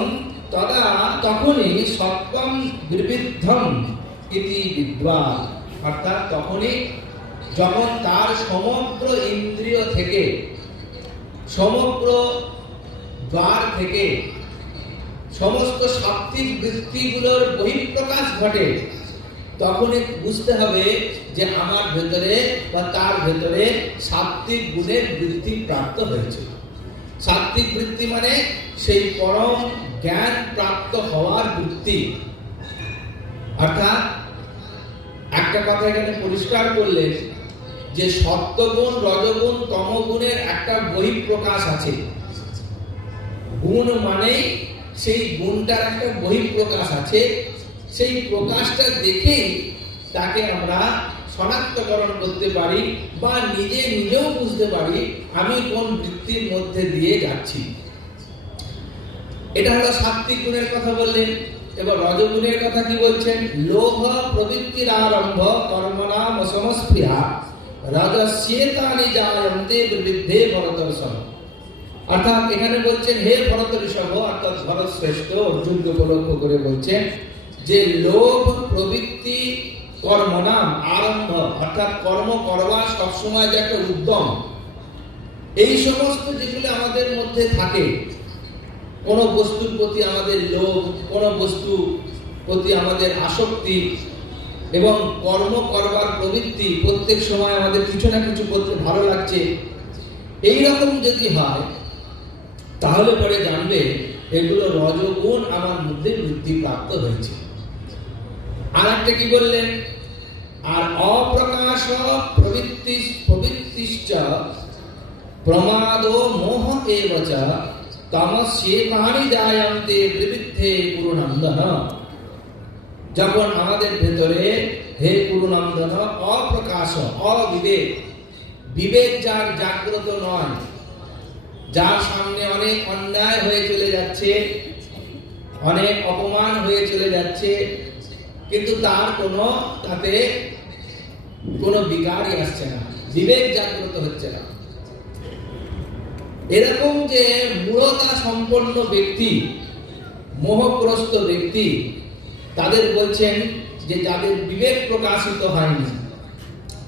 তদা তখনই সত্ত্বম বিবিদ্ধম ইতি বিদ্বান, অর্থাৎ তখনই যখন তার সমগ্র ইন্দ্রিয় থেকে, সমগ্র দ্বার থেকে সমস্ত সাত্বিক বৃত্তিগুলোর বহিঃপ্রকাশ ঘটে, তখনই বুঝতে হবে যে আমার ভেতরে বা তার ভেতরে সাত্বিক গুণের বৃদ্ধি প্রাপ্ত হয়েছে। সাত্বিক বৃত্তি মানে সেই পরম জ্ঞান প্রাপ্ত হওয়ার বৃত্তি। অর্থাৎ একটা কথা এখানে পরিষ্কার করলেন যে সত্ত্বগুণ, রজগুণ, তমগুণের একটা বহিঃপ্রকাশ আছে। গুণ মানে সেই গুণটার একটা বহিঃপ্রকাশ আছে, সেই প্রকাশটা দেখেই তাকে আমরা শনাক্তকরণ করতে পারি বা নিজেও বুঝতে পারি আমি কোন বৃত্তির মধ্যে দিয়ে যাচ্ছি। এটা হলো সাত্বিক গুণের কথা বললেন। এবার রজগুণের কথা কি বলছেন? লোভ প্রবৃত্তির আরম্ভ কর্মনাম অসমস্পৃহা রজস্যেতানি জায়ন্তে বিবৃদ্ধে ভরতর্ষভ। অর্থাৎ এখানে বলছেন হে ভরত ঋষভ, অর্থাৎ ভরত শ্রেষ্ঠ অর্জুনকে উপলক্ষ করে বলছেন যে লোভ প্রবৃত্তি কর্মনাম আরম্ভ, অর্থাৎ কর্ম করবার সবসময় যে একটা উদ্যম, এই সমস্ত যেগুলো আমাদের মধ্যে থাকে, কোন বস্তুর প্রতি আমাদের লোভ, কোন বস্তু প্রতি আমাদের আসক্তি এবং কর্ম করবার প্রবৃত্তি, প্রত্যেক সময় আমাদের কিছু না কিছু করতে ভালো লাগছে, এই রকম যদি হয় তাহলে পরে জানবে এগুলো রজগুণ আমার মধ্যে বৃদ্ধি প্রাপ্ত হয়েছে। আর একটা কি বললেন? আর অপ্রকাশ প্রবৃত্তিশ্চ প্রমাদ মোহ এবচ তমস্যেতানি জায়ন্তে বিবৃদ্ধে কুরুনন্দন। যখন আমাদের ভেতরে হে কুরুনন্দন অপ্রকাশ, অবিবেক, বিবেক যার জাগ্রত নয়, যার সামনে অনেক অন্যায় হয়ে চলে যাচ্ছে, অনেক অপমান হয়ে চলে যাচ্ছে, কিন্তু তার তাতে কোনো বিকারই আসছে না, বিবেক জাগ্রত হচ্ছে না, এরকম যে মূঢ়তা সম্পন্ন ব্যক্তি, মোহগ্রস্ত ব্যক্তি, তাদের বলছেন যে যাদের বিবেক প্রকাশিত হয়নি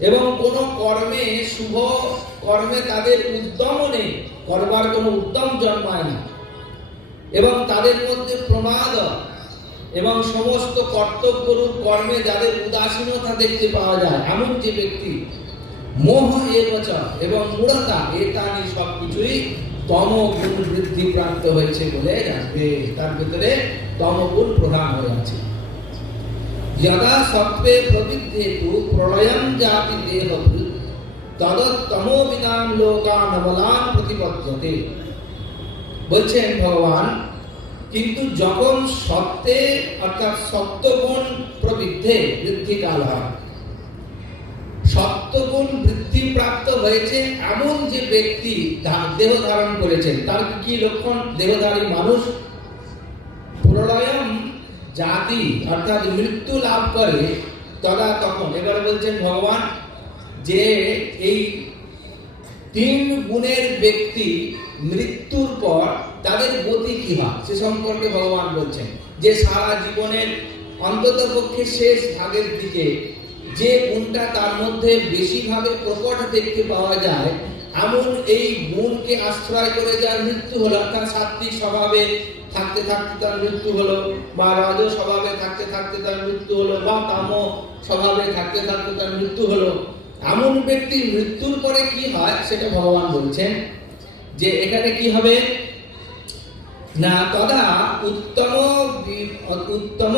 এবং কোন কর্মে, শুভ কর্মে তাদের উদ্যম নেই, করবার কোনো উদ্যম জন্মায় না, এবং তাদের মধ্যে প্রমাদ এবং সমস্ত কর্তব্যরূপ কর্মে যাদের উদাসীনতা দেখতে পাওয়া যায়, এমন যে ব্যক্তি, মোহ এবচ এবং মূঢ়তা, এতানি সবকিছুই তমগুণ বৃদ্ধি প্রাপ্ত হয়েছে বলে জানবে। তার ভিতরে তমগুণ প্রধান হয়ে আছে। যদা সত্ত্বে প্রবৃদ্ধেতু প্রলয়ং জাতি দেহভূত তদত্তমোবিদাম লোকান অবলান প্রতিপদ্যতে। বলছেন ভগবান, কিন্তু যখন সত্ত্বে অর্থাৎ সত্যগুণ প্রবৃদ্ধে বৃদ্ধিকাল হয়, সত্যগুণ বৃদ্ধি প্রাপ্ত হয়েছে এমন যে ব্যক্তি দেহ ধারণ করেছেন, তার কি লক্ষণ? দেহধারী মানুষ প্রলয়ম জাতি অর্থাৎ মৃত্যু লাভ করে, তদা তখন। এবারে বলছেন ভগবান যে এই তিন গুণের ব্যক্তি মৃত্যুর পর তাদের গতি কি হয় সে সম্পর্কে ভগবান বলছেন যে সারা জীবনের অন্তত পক্ষে শেষ ভাগের দিকে যে গুণটা তার মধ্যে বেশিভাবে প্রকট দেখতে পাওয়া যায়, এমন এই গুণকে আশ্রয় করে যার মৃত্যু হলো, অর্থাৎ সাত্বিক স্বভাবে থাকতে থাকতে তার মৃত্যু হলো, বা রাজ স্বভাবে থাকতে থাকতে তার মৃত্যু হলো, বা তাম স্বভাবে থাকতে থাকতে তার মৃত্যু হলো, এমন ব্যক্তির মৃত্যুর পরে কি হয় সেটা ভগবান বলছেন যে এখানে কি হবে না, তদা উত্তম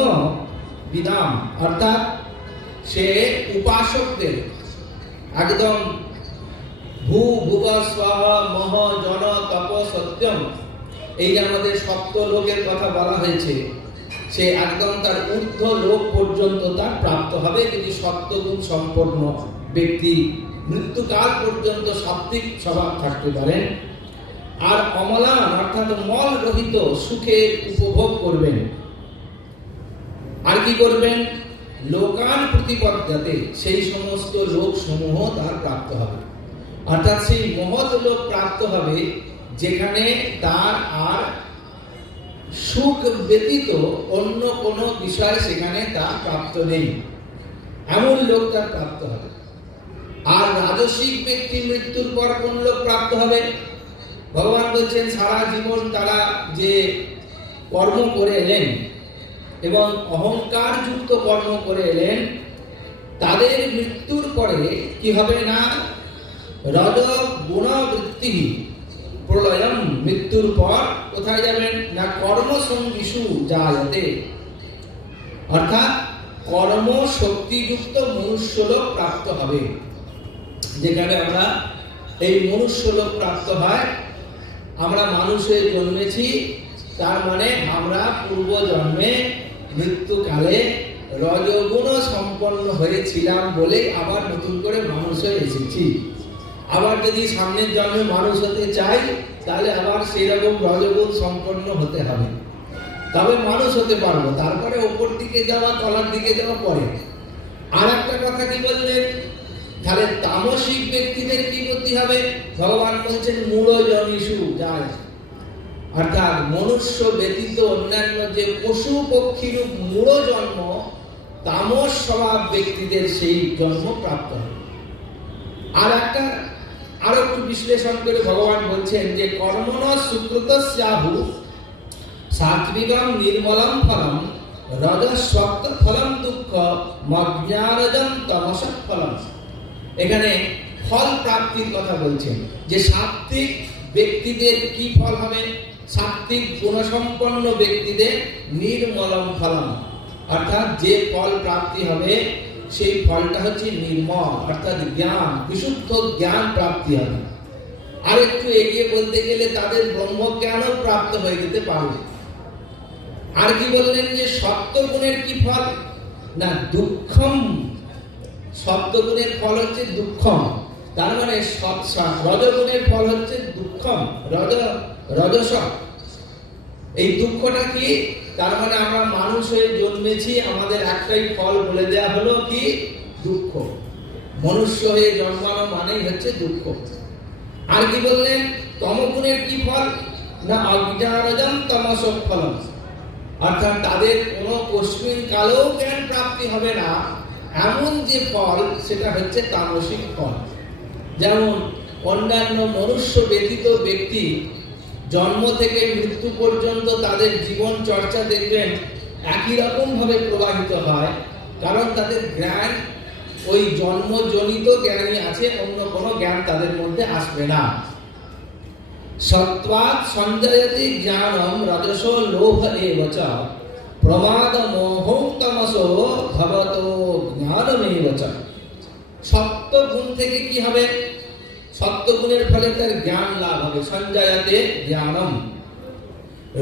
বিদাম, অর্থাৎ সে উপাসকদের একদম ভুব স্বহ মহ জন তপ সত্যম, এই যে আমাদের সপ্ত লোকের কথা বলা হয়েছে, সে একদম তার ঊর্ধ্ব লোক পর্যন্ত তার প্রাপ্ত হবে যদি সত্যগুণ সম্পন্ন ব্যক্তি মৃত্যুকাল পর্যন্ত সাত্বিক স্বভাব থাকতে পারেন। আর অমলান অর্থাৎ মল রহিত সুখের উপভোগ করবেন। আর কি করবেন? লোকান প্রতিপদ্যতে, সেই সমস্ত লোক সমূহ তার প্রাপ্ত হবে, অর্থাৎ সেই মহৎ লোক প্রাপ্ত হবে যেখানে তার আর সুখ ব্যতীত অন্য কোন বিষয় সেখানে তার প্রাপ্ত নেই, এমন লোক তার প্রাপ্ত হবে। আর রাজসিক ব্যক্তি মৃত্যুর পর কোন লোক প্রাপ্ত হবে? ভগবান বলছেন সারা জীবন তারা যে কর্ম করে এলেন এবং অহংকার যুক্ত কর্ম করে এলেন, তাদের মৃত্যুর পরে কি হবে না, রজ গুণবৃত্তি প্রলয়ম, মৃত্যুর পর কোথায় যাবেন না, কর্মসঙ্গীষু জায়তে, অর্থাৎ কর্ম শক্তিযুক্ত মনুষ্যলোক প্রাপ্ত হবে। যেখানে আমরা এই মনুষ্যলোক প্রাপ্ত হয়, আমরা মানুষে জন্মেছি, তার মানে আমরা পূর্ব জন্মে মৃত্যুকালে রজগুণ সম্পন্ন হয়েছিলাম বলে আবার নতুন করে মানুষ হয়ে এসেছি। আবার যদি সামনের জন্মে মানুষ হতে চাই তাহলে আবার সেই রকম রজগুণ সম্পন্ন হতে হবে। তবে মানুষ হতে পারবো, তারপরে ওপর দিকে যাওয়া তলার দিকে যাওয়া পরে। আর একটা কথা কি বললেন, তাহলে তামসিক ব্যক্তিদের কি গতি হবে? ভগবান বলছেন মূঢ়জনিষু যায়, অর্থাৎ মনুষ্য ব্যতীত অন্যান্য যে পশু পক্ষীর মূঢ় জন্ম, তামস স্বভাব ব্যক্তিদের সেই জন্ম প্রাপ্ত হবে। আর একটু বিশ্লেষণ করে ভগবান বলছেন যে কর্মণ সুকৃতস্যাহু সাত্বিকম নির্মলম ফলম রজস্বক্ত ফলম দুঃখ মজ্ঞানজম তমস ফলম। এখানে ফল প্রাপ্তির কথা বলছেন যে সাত্বিক ব্যক্তিদের কি ফল হবে? সাত্বিক গুণসম্পন্ন ব্যক্তিদের নির্মলম ফলম, অর্থাৎ যে ফল প্রাপ্তি হবে সেই ফলটা হচ্ছে নির্মল, অর্থাৎ জ্ঞান, বিশুদ্ধ জ্ঞান প্রাপ্তি হবে। আর একটু এগিয়ে বলতে গেলে তাদের ব্রহ্মজ্ঞানও প্রাপ্ত হয়ে যেতে পারবে। আর কি বললেন যে সত্যগুণের কি ফল? না দুঃখম, সত্যগুণের ফল হচ্ছে দুঃখম, তার মানে রজগুণের ফল হচ্ছে দুঃখম, রজস। এই দুঃখটা কি? তার মানে আমরা মানুষ হয়ে জন্মেছি, আমাদের একটাই ফল বলে দেয়া হলো কি? দুঃখ। মনুষ্য হয়ে জন্মানো মানেই হচ্ছে দুঃখ। আর কি বললেন? তমগুণের কি ফল? না অজ্ঞানজম তমস ফলম, অর্থাৎ তাদের কোনো কস্মিন কালেও জ্ঞান প্রাপ্তি হবে না এমন যে ফল, সেটা হচ্ছে তামসিক ফল। যেমন অন্যান্য মনুষ্য ব্যতীত ব্যক্তি জন্ম থেকে মৃত্যু পর্যন্ত তাদের জীবন চর্চা দেখবেন একই রকম ভাবে প্রবাহিত হয়, কারণ তাদের জ্ঞান ওই জন্মজনিত জ্ঞানই আছে, অন্য কোনো জ্ঞান তাদের মধ্যে আসবে না। সত্ত্বাৎ সঞ্জয়তি জ্ঞানম রজস লোভ এব চ প্রমাদ মোহং তমসো ভবতো জ্ঞানমেব চ। সত্য গুণ থেকে কি হবে? সত্য গুণের ফলে তার জ্ঞান লাভ হবে, সঞ্জয়তে জ্ঞানম।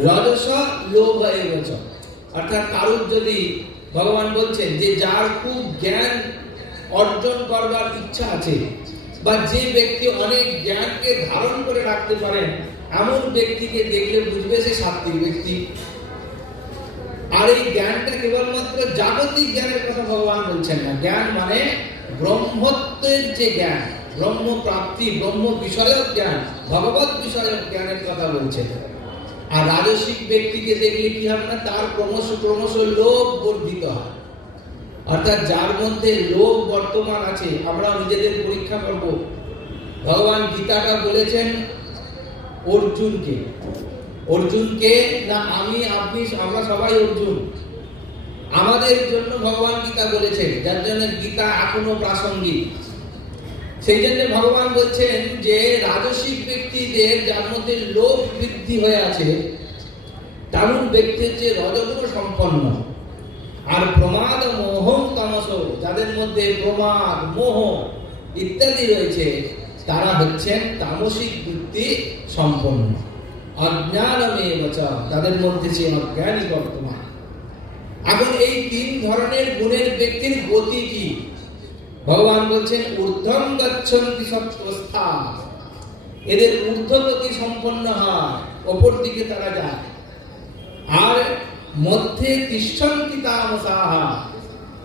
রজস লোভ এব চ, অর্থাৎ কারুর যদি, ভগবান বলছেন যে যার খুব জ্ঞান অর্জন করবার ইচ্ছা আছে, বা যে ব্যক্তি অনেক জ্ঞানকে ধারণ করে রাখতে পারেন, এমন ব্যক্তিকে দেখলে বুঝবে সে সাত্বিক ব্যক্তি। আর এই জ্ঞানটা কেবলমাত্র জাগতিক জ্ঞানের কথা ভগবান বলছেন না, জ্ঞান মানে ব্রহ্মত্বের যে জ্ঞান, ব্রহ্ম প্রাপ্তি, ব্রহ্ম বিষয়ক জ্ঞান, ভগবত বিষয়ক জ্ঞানের কথা বলছেন। আর রাজসিক ব্যক্তিকে দেখলে কি হবে না? তার ক্রমশ লোভ বর্ধিত হয়, অর্থাৎ যার মধ্যে লোভ বর্তমান আছে। আমরা নিজেদের পরীক্ষা করব। ভগবান গীতাটা বলেছেন অর্জুনকে না আমি, আপনি, আমরা সবাই অর্জুন। আমাদের জন্য ভগবান গীতা বলেছেন, যার জন্য গীতা এখনো প্রাসঙ্গিক। সেই জন্য ভগবান বলছেন যে রাজসিক ব্যক্তিদের যার মধ্যে লোভ বৃদ্ধি হয়ে আছে, তেমন ব্যক্তি হচ্ছে রজগুণ সম্পন্ন। আর প্রমাদ মোহং তমস, যাদের মধ্যে প্রমাদ, মোহ ইত্যাদি রয়েছে, তারা হচ্ছেন তামসিক বৃত্তি সম্পন্ন। অজ্ঞানমেব চ, তাদের মধ্যে সে অজ্ঞানী বর্তমান। এখন এই তিন ধরনের গুণের ব্যক্তির গতি কি? ভগবান বলছেন ঊর্ধ্বং গচ্ছন্তি সত্ত্বস্থা, এদের ঊর্ধ্বগতি সম্পন্ন হয়, ওপর দিকে তারা যায়। আর মধ্যে তিষ্ঠন্তি তামসাহা,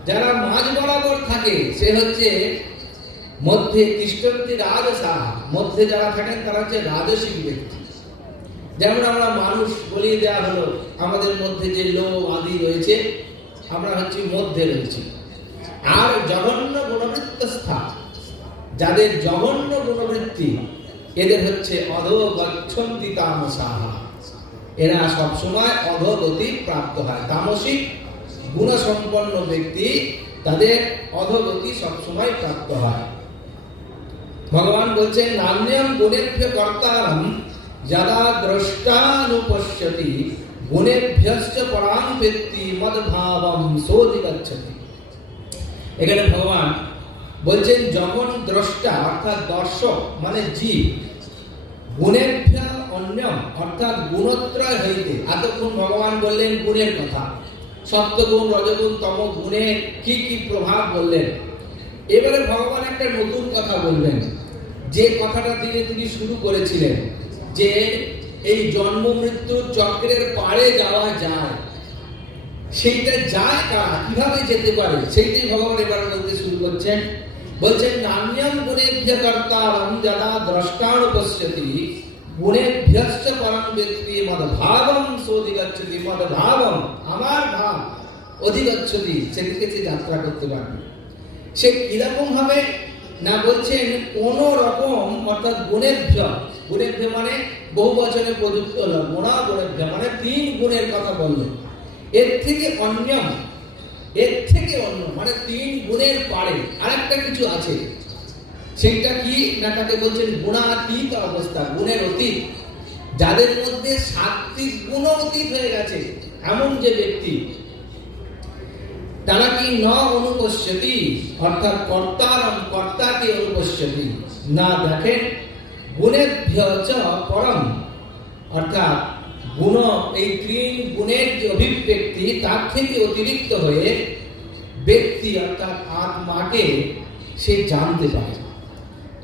যারা মাঝ বরাবর থাকে সে হচ্ছে মধ্যে তিষ্ঠন্তি রাজসাহা, মধ্যে যারা থাকেন তারা হচ্ছে রাজসিক ব্যক্তি। যেমন আমরা মানুষ বলিয়ে দেওয়া হলো, আমাদের মধ্যে যে লোভ আদি রয়েছে, আমরা হচ্ছে মধ্যে রয়েছি। আর জঘন্য গুণবৃত্তস্থা, যাদের জঘন্য গুণবৃত্তি, এদের হচ্ছে অধোগচ্ছন্তি তামসাহা, এরা সবসময় অধোগতি প্রাপ্ত হয়। তামসিক গুণসম্পন্ন ব্যক্তি, তাদের অধোগতি সবসময় প্রাপ্ত হয়। ভগবান বলছেন নান্যম গুণেভ্য কর্তারম যদা দ্রষ্টানুপশ্যতি গুণেভ্যশ্চ পরাং পেত্তি মদ্ভাবম সোধিগচ্ছতি। এখানে ভগবান বলছেন যখন দ্রষ্টা অর্থাৎ দর্শক মানে জীব, গুণেভ্য অন্যম অর্থাৎ গুণত্রয় হইতে, এতক্ষণ ভগবান বললেন গুণের কথা, সত্যগুণ, রজগুণ, তম গুণের কি কি প্রভাব বললেন। এবারে ভগবান একটা নতুন কথা বলবেন, যে কথাটা দিয়ে তিনি শুরু করেছিলেন, যে এই জন্ম মৃত্যুর চক্রের পারে যাওয়া যায়, সেইটা যায় কারা, কিভাবে যেতে পারে, সেইটাই ভগবান এবার বলতে শুরু করছেন। বলছেন নান্যম গুণেভ্য কর্তারম যদা দ্রষ্টানুপশ্যতি গুণেভ্যশ্চ পরম ব্যক্তি মদভাবম সোধিগচ্ছতি। মদভাবম, আমার ভাব, অধিগচ্ছতি, সেদিকে সে যাত্রা করতে পারবে। সে কিরকম হবে না, বলছেন কোন রকম, অর্থাৎ গুণেভ্য, গুণেভ্য মানে বহু বচনে প্রযুক্ত হলো, গুণা গুণেভ্য মানে 3 গুণের কথা বললেন। এর থেকে অন্যম, এর থেকে অন্য মানে 3 গুণের পারে আরেকটা কিছু আছে। সেইটা কি না, তাকে বলছেন গুণাতীত অবস্থা, গুণের অতীত। যাদের মধ্যে সাত্বিক গুণ অতীত হয়ে গেছে এমন যে ব্যক্তি, তারা কি ন অনুপশ্যতি, অর্থাৎ কর্তারম, কর্তাকে অনুপশ্যতি, না দেখেন, গুণেভ্য চ পরম, অর্থাৎ গুণ, এই 3 গুণের যে অভিব্যক্তি তার থেকে অতিরিক্ত হয়ে ব্যক্তি অর্থাৎ আত্মাকে সে জানতে পারে,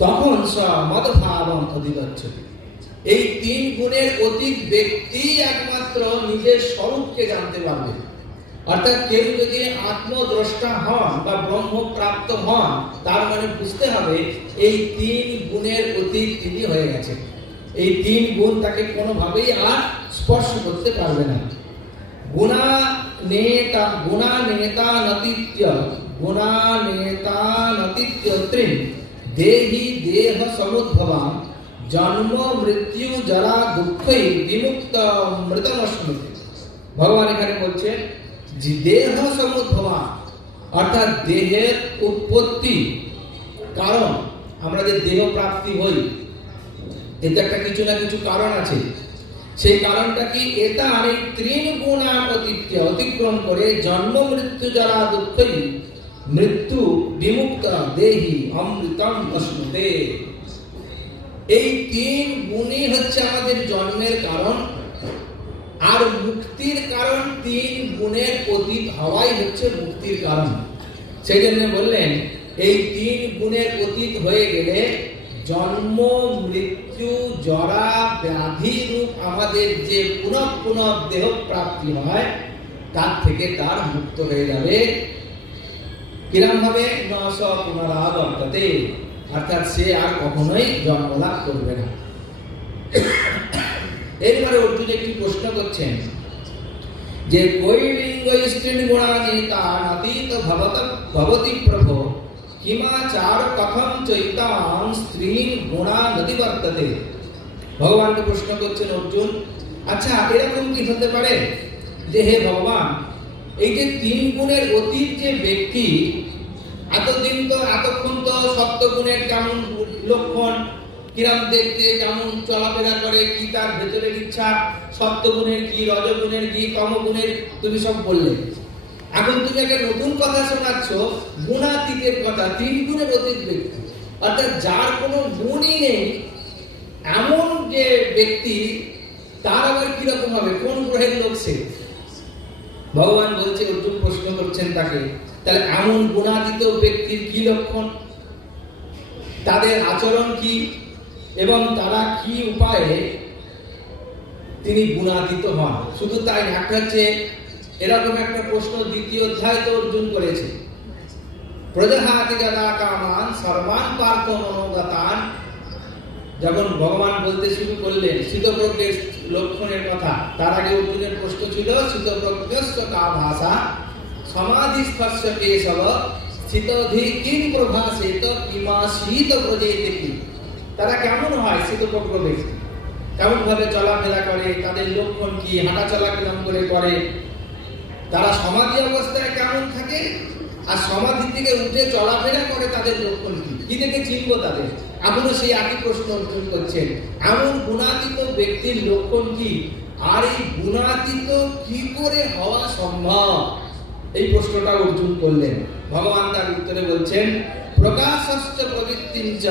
তখন স মদভাবম অধিগচ্ছতি। এই 3 গুণের অতীত ব্যক্তি একমাত্র নিজের স্বরূপকে জানতে পারবে। অর্থাৎ কেউ যদি আত্মদ্রষ্টা হন বা ব্রহ্ম প্রাপ্ত হন, তার মানে বুঝতে হবে এই 3 গুণের অতীত তিনি হয়ে গেছে। এই 3 গুণ তাকে কোনোভাবেই আর স্পর্শ করতে পারবে না। গুণা নেতা, গুণা নেতা নতিত্য, গুণা নেতা নতিত্য ত্রিম দেহি দেহ সমুদ্ভবাম জন্ম মৃত্যু জরা দুঃখই বিমুক্ত মৃতমস্মৃতি। ভগবান এখানে বলছেন যে দেহ সমুদ্ভবাম, অর্থাৎ দেহের উৎপত্তি কারণ, আমরা যে দেহ প্রাপ্তি হই এতে একটা কিছু না কিছু কারণ আছে। সেই কারণটা কি, এটা এই 3 গুণা অতিক্রম করে জন্ম মৃত্যু জরা দুঃখই মৃত্যু বিমুক্ত দেহি অমৃতম অশ্নুতে। এই 3 গুণই হচ্ছে আমাদের জন্মের কারণ, আর মুক্তির কারণ 3 গুণের অতীত হওয়াই হচ্ছে মুক্তির কারণ। সেই জন্য বললেন এই 3 গুণের অতীত হয়ে গেলে জন্ম মৃত্যু জরা ব্যাধি রূপ আমাদের যে পুনঃ পুনঃ দেহ প্রাপ্তি হয় তার থেকে তার মুক্ত হয়ে যাবে। কিরম ভাবে, নশ পুনরাবর্ততে, অর্থাৎ সে আর কখনোই জন্ম লাভ করবে না। এরপরে অর্জুন একটি প্রশ্ন করছেন যে কৈলিঙ্গ স্ত্রীণ গুণানীতা নাতীত ভবতি প্রভো কিমাচার কথম চৈতাং স্ত্রীণ গুণা নদী বর্ততে। ভগবানকে প্রশ্ন করছেন অর্জুন, আচ্ছা এরকম কি হতে পারে যে হে ভগবান, এই যে 3 গুণের অতীত যে ব্যক্তি, এতক্ষণ তো সপ্ত গুণের কেমন লক্ষণ, কিরম দেখতে, কেমন চলাফেরা করে, কি তার ভেতরের ইচ্ছা, সপ্ত গুণের কি, রজগুণের কি, তমগুণের তুমি সব বললে। এখন তুমি একটা নতুন কথা শোনাচ্ছ, গুণাতীতের কথা, 3 গুণের অতীত ব্যক্তি, অর্থাৎ যার কোনো গুণই নেই এমন যে ব্যক্তি, তার আবার কিরকম হবে, কোন গ্রহের লোক সে? ভগবান বলছে, অর্জুন প্রশ্ন করছেন তাকে, তাহলে এমন গুণাতীত ব্যক্তির কি লক্ষণ, তাদের আচরণ কি, এবং তারা কি উপায়ে তিনি গুণাতীত হন। শুধু তাই না, একটা হচ্ছে এরকম একটা প্রশ্ন 2য় অধ্যায় তো অর্জুন করেছে, প্রজাহাতি যদা কামান সর্বান পার্থ মনোগতান। যখন ভগবান বলতে শুরু করলেন শীতপ্রজ্ঞের লক্ষণের কথা, তার আগে অর্জুনের প্রশ্ন ছিল শীতপ্রজ্ঞস্য কা ভাষা সমাধিস্থস্য কেশব স্থিতধি কিং প্রভাসেত কিমা শীত প্রজেতে কি। তারা কেমন হয় শীতপ্রজ্ঞ ব্যক্তি, কেমন ভাবে চলাফেরা করে, তাদের লক্ষণ কি, হাঁটা চলা কিরম করে, তারা সমাধি অবস্থায় কেমন থাকে, আর সমাধি থেকে উঠে চলাফেরা করে তাদের লক্ষণ কি দেখে চিনবো তাদের। এখনো সেই একই প্রশ্ন অর্জুন করছেন, এমন গুণাতীত ব্যক্তির লক্ষণ কি, আর এই গুণাতীত কি করে হওয়া সম্ভব, এই প্রশ্নটা অর্জুন করলেন। ভগবান তার উত্তরে বলছেন, প্রকাশশ্চ প্রবৃত্তিঞ্চ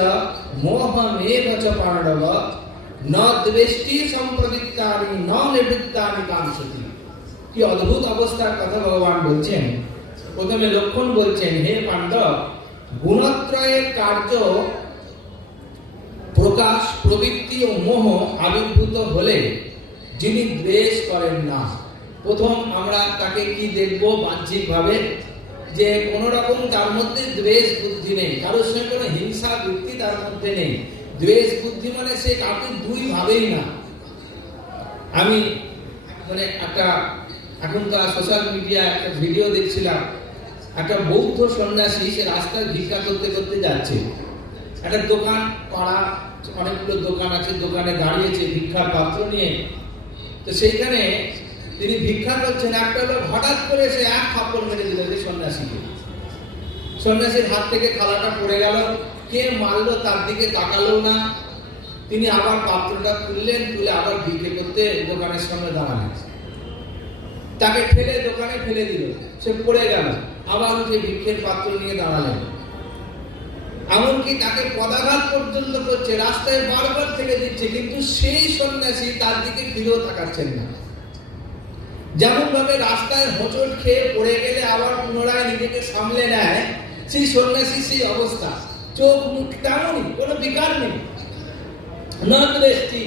মোহমেব চ পাণ্ডব ন দ্বেষ্টি সম্প্রবৃত্তানি ন নিবৃত্তানি কাঙ্ক্ষতি। কি অদ্ভুত অবস্থার কথা ভগবান বলছেন। প্রথমে লক্ষণ বলছেন, হে পাণ্ডব, গুণত্রয়ের কার্য প্রকাশ, প্রবৃত্তি ও মোহ আবির্ভূত হলে যিনি দ্বেষ করেন না। প্রথম আমরা তাকে কি দেখব বাহ্যিকভাবে, যে কোন রকম তার মধ্যে দ্বেষ বুদ্ধি নেই, কারোর সঙ্গে কোনো হিংসা বৃত্তি তার মধ্যে নেই। দ্বেষ বুদ্ধি মানে সে কাউকে দুই ভাবেই না। আমি মানে একটা এখনকার সোশ্যাল মিডিয়া একটা ভিডিও দেখছিলাম, একটা বৌদ্ধ সন্ন্যাসী সে রাস্তায় ভিক্ষা করতে করতে যাচ্ছে। একটা দোকান, পাড়া অনেকগুলো দোকান আছে, দোকানে দাঁড়িয়েছে ভিক্ষার পাত্র নিয়ে। তো সেইখানে তিনি ভিক্ষা করছেন, একটা লোক হঠাৎ করে সে এক থাপ্পড় মেরে দিল যে সন্ন্যাসীকে। সন্ন্যাসীর হাত থেকে থালাটা পড়ে গেল, কে মারলো তার দিকে তাকালো না। তিনি আবার পাত্রটা তুললেন, তুলে আবার ভিক্ষে করতে দোকানের সামনে দাঁড়ালেন। তাকে ঠেলে দোকানে ফেলে দিল, সে পড়ে গেল, আবার উঠে ভিক্ষের পাত্র নিয়ে দাঁড়ালেন। এমনকি তাকে পদাঘাত পর্যন্ত করছে, রাস্তায় বারবার ফেলে দিচ্ছে, কিন্তু সেই সন্ন্যাসী তার দিকে ফিরেও তাকাচ্ছেন না। যেমন ভাবে রাস্তায় হোঁচট খেয়ে পড়ে গেলে আবার পুনরায় নিজেকে সামলে নেয়, সেই সন্ন্যাসী সেই অবস্থা, চোখ মুখ তেমনই, কোনো বিকার নেই, না দৃষ্টি।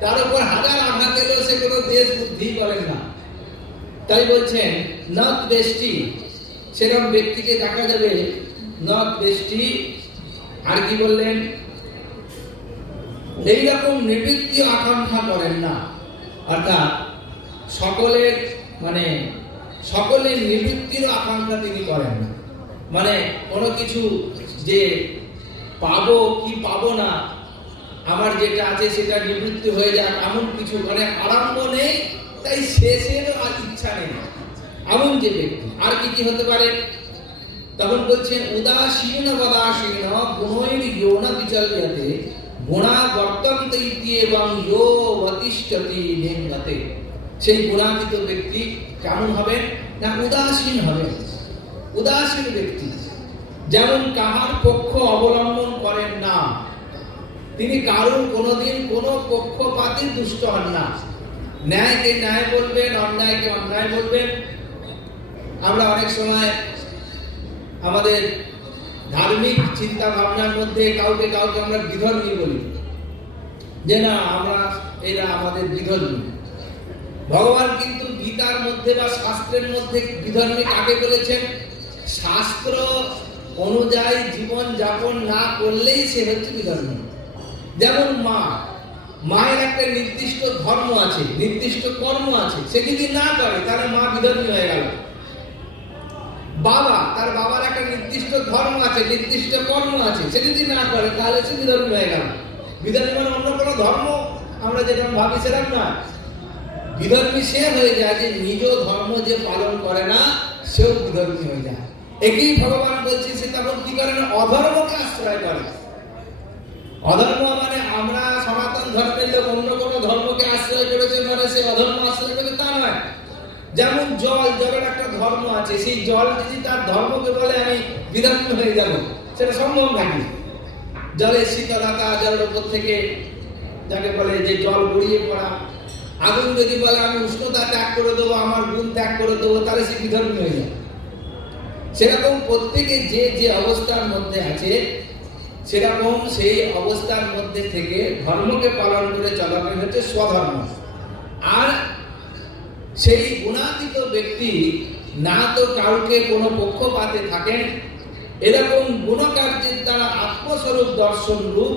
তার উপর হাজার আঘাত এলেও সে কোনো দেশ বুদ্ধি করেন না। তাই বলছেন না দৃষ্টি, সেরকম ব্যক্তিকে দেখা যাবে না দৃষ্টি। আর কি বললেন, এইরকম নিবৃত্তি আকাঙ্ক্ষা করেন না, অর্থাৎ সকলের মানে সকলের নিবৃত্তির আকাঙ্ক্ষা তিনি করেন না। মানে কোনো কিছু যে পাবো কি পাবো না, আমার যেটা আছে সেটা নিবৃত্তি হয়ে যাক, এমন কিছু মানে আরম্ভ নেই, তাই শেষের আর ইচ্ছা নেই, এমন যে ব্যক্তি। আর কি কি হতে পারে, তখন বলছেন উদাসীন বদাসীন গুণৈর ইয়ো ন বিচল্যতে গুণা বর্তন্তে ইতি এবং ইয়ো বতিষ্ঠতি নিম্নতে। সেই গুণাতীত ব্যক্তি কেমন হবে না, উদাসীন হবে। উদাসীন ব্যক্তি যেমন কাহার পক্ষ অবলম্বন করেন না, তিনি কারোর কোনোদিন কোনো পক্ষপাতী দুষ্ট হন না। ন্যায়কে ন্যায় বলবেন, অন্যায়কে অন্যায় বলবেন। আমরা অনেক সময় আমাদের ধার্মিক চিন্তা ভাবনার মধ্যে কাউকে কাউকে আমরা বিধর্মী বলি, যে না আমরা এরা আমাদের বিধর্মী। ভগবান কিন্তু গীতার মধ্যে বা শাস্ত্রের মধ্যে বিধর্মী কাকে বলেছেন, শাস্ত্র অনুযায়ী জীবন যাপন না করলেই সে হচ্ছে বিধর্মী। যেমন মায়ের একটা নির্দিষ্ট ধর্ম আছে, নির্দিষ্ট কর্ম আছে, সে যদি না করে তাহলে মা বিধর্মী হয়ে গেল। বাবা, তার বাবার একটা নির্দিষ্ট ধর্ম আছে, নির্দিষ্ট কর্ম আছে, সে যদি না করে তাহলে সে বিধর্মী হয়ে গেল। বিধর্মী মানে অন্য কোনো ধর্ম আমরা যেরকম ভাবি সেরকম না। বিধর্মী সে হয়ে যায় যে নিজ ধর্ম যে পালন করে না, সেও বিধর্মী হয়ে যায়। একই ভগবান বলছে সে তখন কি করে না, অধর্মকে আশ্রয় করে। অধর্ম মানে আমরা সনাতন ধর্মের লোক অন্য কোনো ধর্মকে আশ্রয় করেছে মানে সে অধর্ম আশ্রয় করে তা নয়। যেমন জলের একটা ধর্ম আছে, সেই জল যদি তার ধর্মকে বলে আমি বিধর্মী হয়ে যাব, সেটা সম্ভব নাকি? জলের শীতলতা, জলের উপর থেকে যাকে বলে যে জল গড়িয়ে পড়া, আগুন যদি বলে আমি উষ্ণতা ত্যাগ করে দেবো, আমার গুণ ত্যাগ করে দেবো, তাহলে সে বিধর্মী হয়ে যাবে। সেরকম প্রত্যেকে যে যে অবস্থার মধ্যে আছে, সেরকম সেই অবস্থার মধ্যে থেকে ধর্মকে পালন করে চলাটাই হচ্ছে স্বধর্ম। আর সেই গুণাতীত ব্যক্তি না তো কাউকে কোনো পক্ষপাতে থাকেন, এরকম গুণকার্যের দ্বারা আত্মস্বরূপ দর্শন রূপ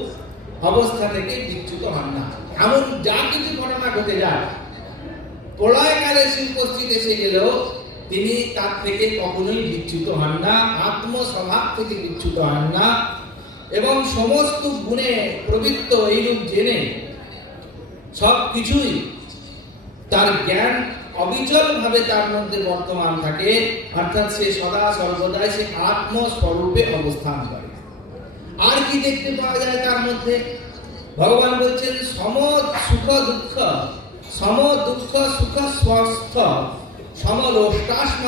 অবস্থা থেকে বিচ্যুত হন না। এমন যা কিছু ঘটনা ঘটে যায়, প্রলয়কালে সে উপস্থিত এসে গেলেও তিনি তার থেকে কখনোই বিচ্যুত হন না, আত্মস্বভাব থেকে বিচ্যুত হন না, এবং সমস্ত গুণে প্রবৃত্ত এইরূপ জেনে সব কিছুই তার জ্ঞান অবিচল ভাবে তার মধ্যে বর্তমান থাকে, অর্থাৎ সে সদা সর্বদাই সে আত্মস্বরূপে অবস্থান করে। আর কি দেখতে পাওয়া যায় তার মধ্যে, ভগবান বলছেন সম সুখ দুঃখ, সম দুঃখ সুখ স্বস্থ, সমলোষ্টাস্ম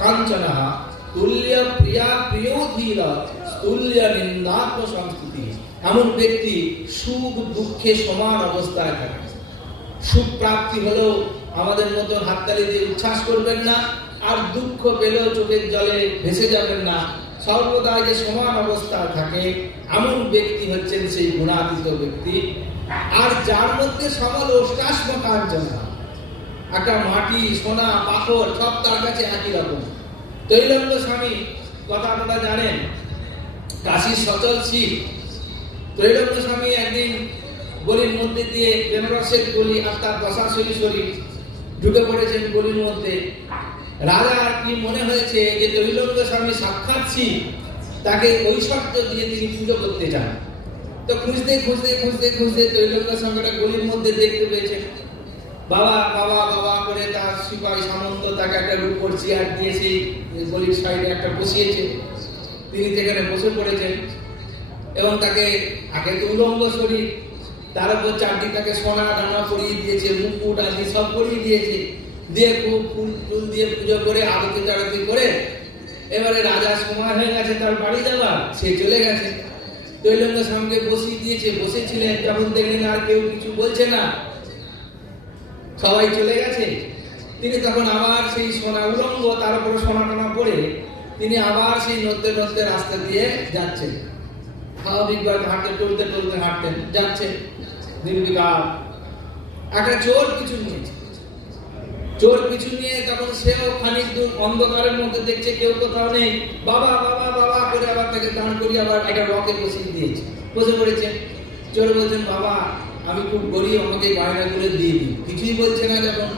কাঞ্চনা, তুল্য প্রিয়া প্রিয় ধীর, তুল্য নিন্দাত্ম সংস্কৃতি। এমন ব্যক্তি সুখ দুঃখে সমান অবস্থায় থাকে। সুখ প্রাপ্তি হলেও আমাদের মতো হাততালি দিয়ে উচ্ছ্বাস করবেন না, আর দুঃখ পেলেও চোখের জলে ভেসে যাবেন না। সর্বদা যে সমান অবস্থায় থাকে, এমন ব্যক্তি হচ্ছেন সেই গুণাতীত ব্যক্তি। আর যার মধ্যে সমল অষ্টাশ্ম কাঞ্চনা, একটা মাটি, সোনা, পাথর সব তার কাছে একই রকম। তৈলঙ্গ স্বামী কথা আপনারা জানেন, কাশীর সচল শিব। তৈলঙ্গ স্বামী একদিন গলির মধ্যে দিয়ে বেনারসের গলি আর তার দশাশরী শরীর ঢুকে পড়েছেন গলির মধ্যে। রাজার কি মনে হয়েছে যে তৈলঙ্গ স্বামী সাক্ষাৎ শিব, তাকে ঐশ্বর্য দিয়ে তিনি পুজো করতে যান। তো খুঁজতে খুঁজতে খুঁজতে খুঁজতে তৈলঙ্গ স্বামীটা গলির মধ্যে দেখতে পেয়েছেন। বাবা বাবা বাবা করে তার সিপাহী সামন্ত তাকে একটা রূপোর চেয়ার দিয়ে সেই গলির সাইডে একটা বসিয়েছে। তিনি সেখানে বসে পড়েছেন এবং তাকে আগে তো উলঙ্গ শরীর, তার উপর চারটি তাকে সোনা দানা পরিয়ে দিয়েছে, মুকুট আদি সব পরিয়ে দিয়েছে, দিয়ে খুব ফুল টুল দিয়ে পুজো করে আরতি টারতি করে এবারে রাজার সময় হয়ে গেছে তার বাড়ি যাওয়ার, সে চলে গেছে। তৈলঙ্গ স্বামীকে বসিয়ে দিয়েছে, বসেছিলেন, যখন দেখলেন আর কেউ কিছু বলছে না, সবাই চলে গেছে, তিনি তখন আবার সেই সোনা উলঙ্গ তার উপরে সোনা টানা পরে তিনি আবার সেই নড়তে নড়তে রাস্তা দিয়ে যাচ্ছেন। স্বাভাবিকভাবে হাঁটতে টলতে টলতে হাঁটতেন যাচ্ছে নির্বিকার। একটা চোর পিছু নিয়েছে, চোর পিছু নিয়ে তখন সেও খানিক দূর অন্ধকারের মধ্যে দেখছে কেউ কোথাও নেই, বাবা বাবা বাবা করে আবার তাকে দাঁড় করিয়ে আবার একটা রকে বসিয়ে দিয়েছে, বসে পড়েছে। চোর বলছেন, বাবা আমি খুব গরিব, আমাকে গয়নাগুলো দিয়ে দিন। কিছুই বলছে না, যখন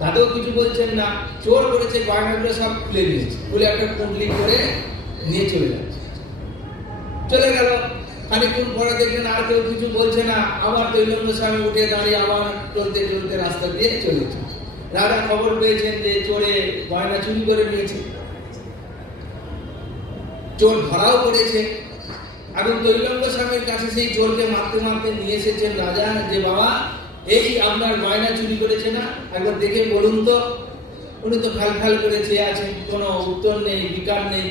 তাতেও কিছু বলছেন না, চোর করেছে গয়নাগুলো সব খুলে নিয়েছে, খুলে একটা কুণ্ডলি করে নিয়ে চলে যাচ্ছে। চলে গেল, খানিকক্ষণ পরে দেখলেন আর কেউ কিছু বলছে না, আবার তৈলঙ্গ স্বামী উঠে দাঁড়িয়ে আবার চলতে চলতে রাস্তা দিয়ে চলেছে। রাজা খবর পেয়েছেন যে চোরে গয়না চুরি করে নিয়েছে, চোর ধরাও পড়েছে। এখন তৈলঙ্গ স্বামীর কাছে সেই চোরকে মারতে মারতে নিয়ে এসেছেন রাজা, যে বাবা এই আপনার গয়না চুরি করেছে না, একবার দেখে বলুন তো। উনি তো ফাল ফাল করে চেয়ে আছেন, কোনো উত্তর নেই, বিকার নেই।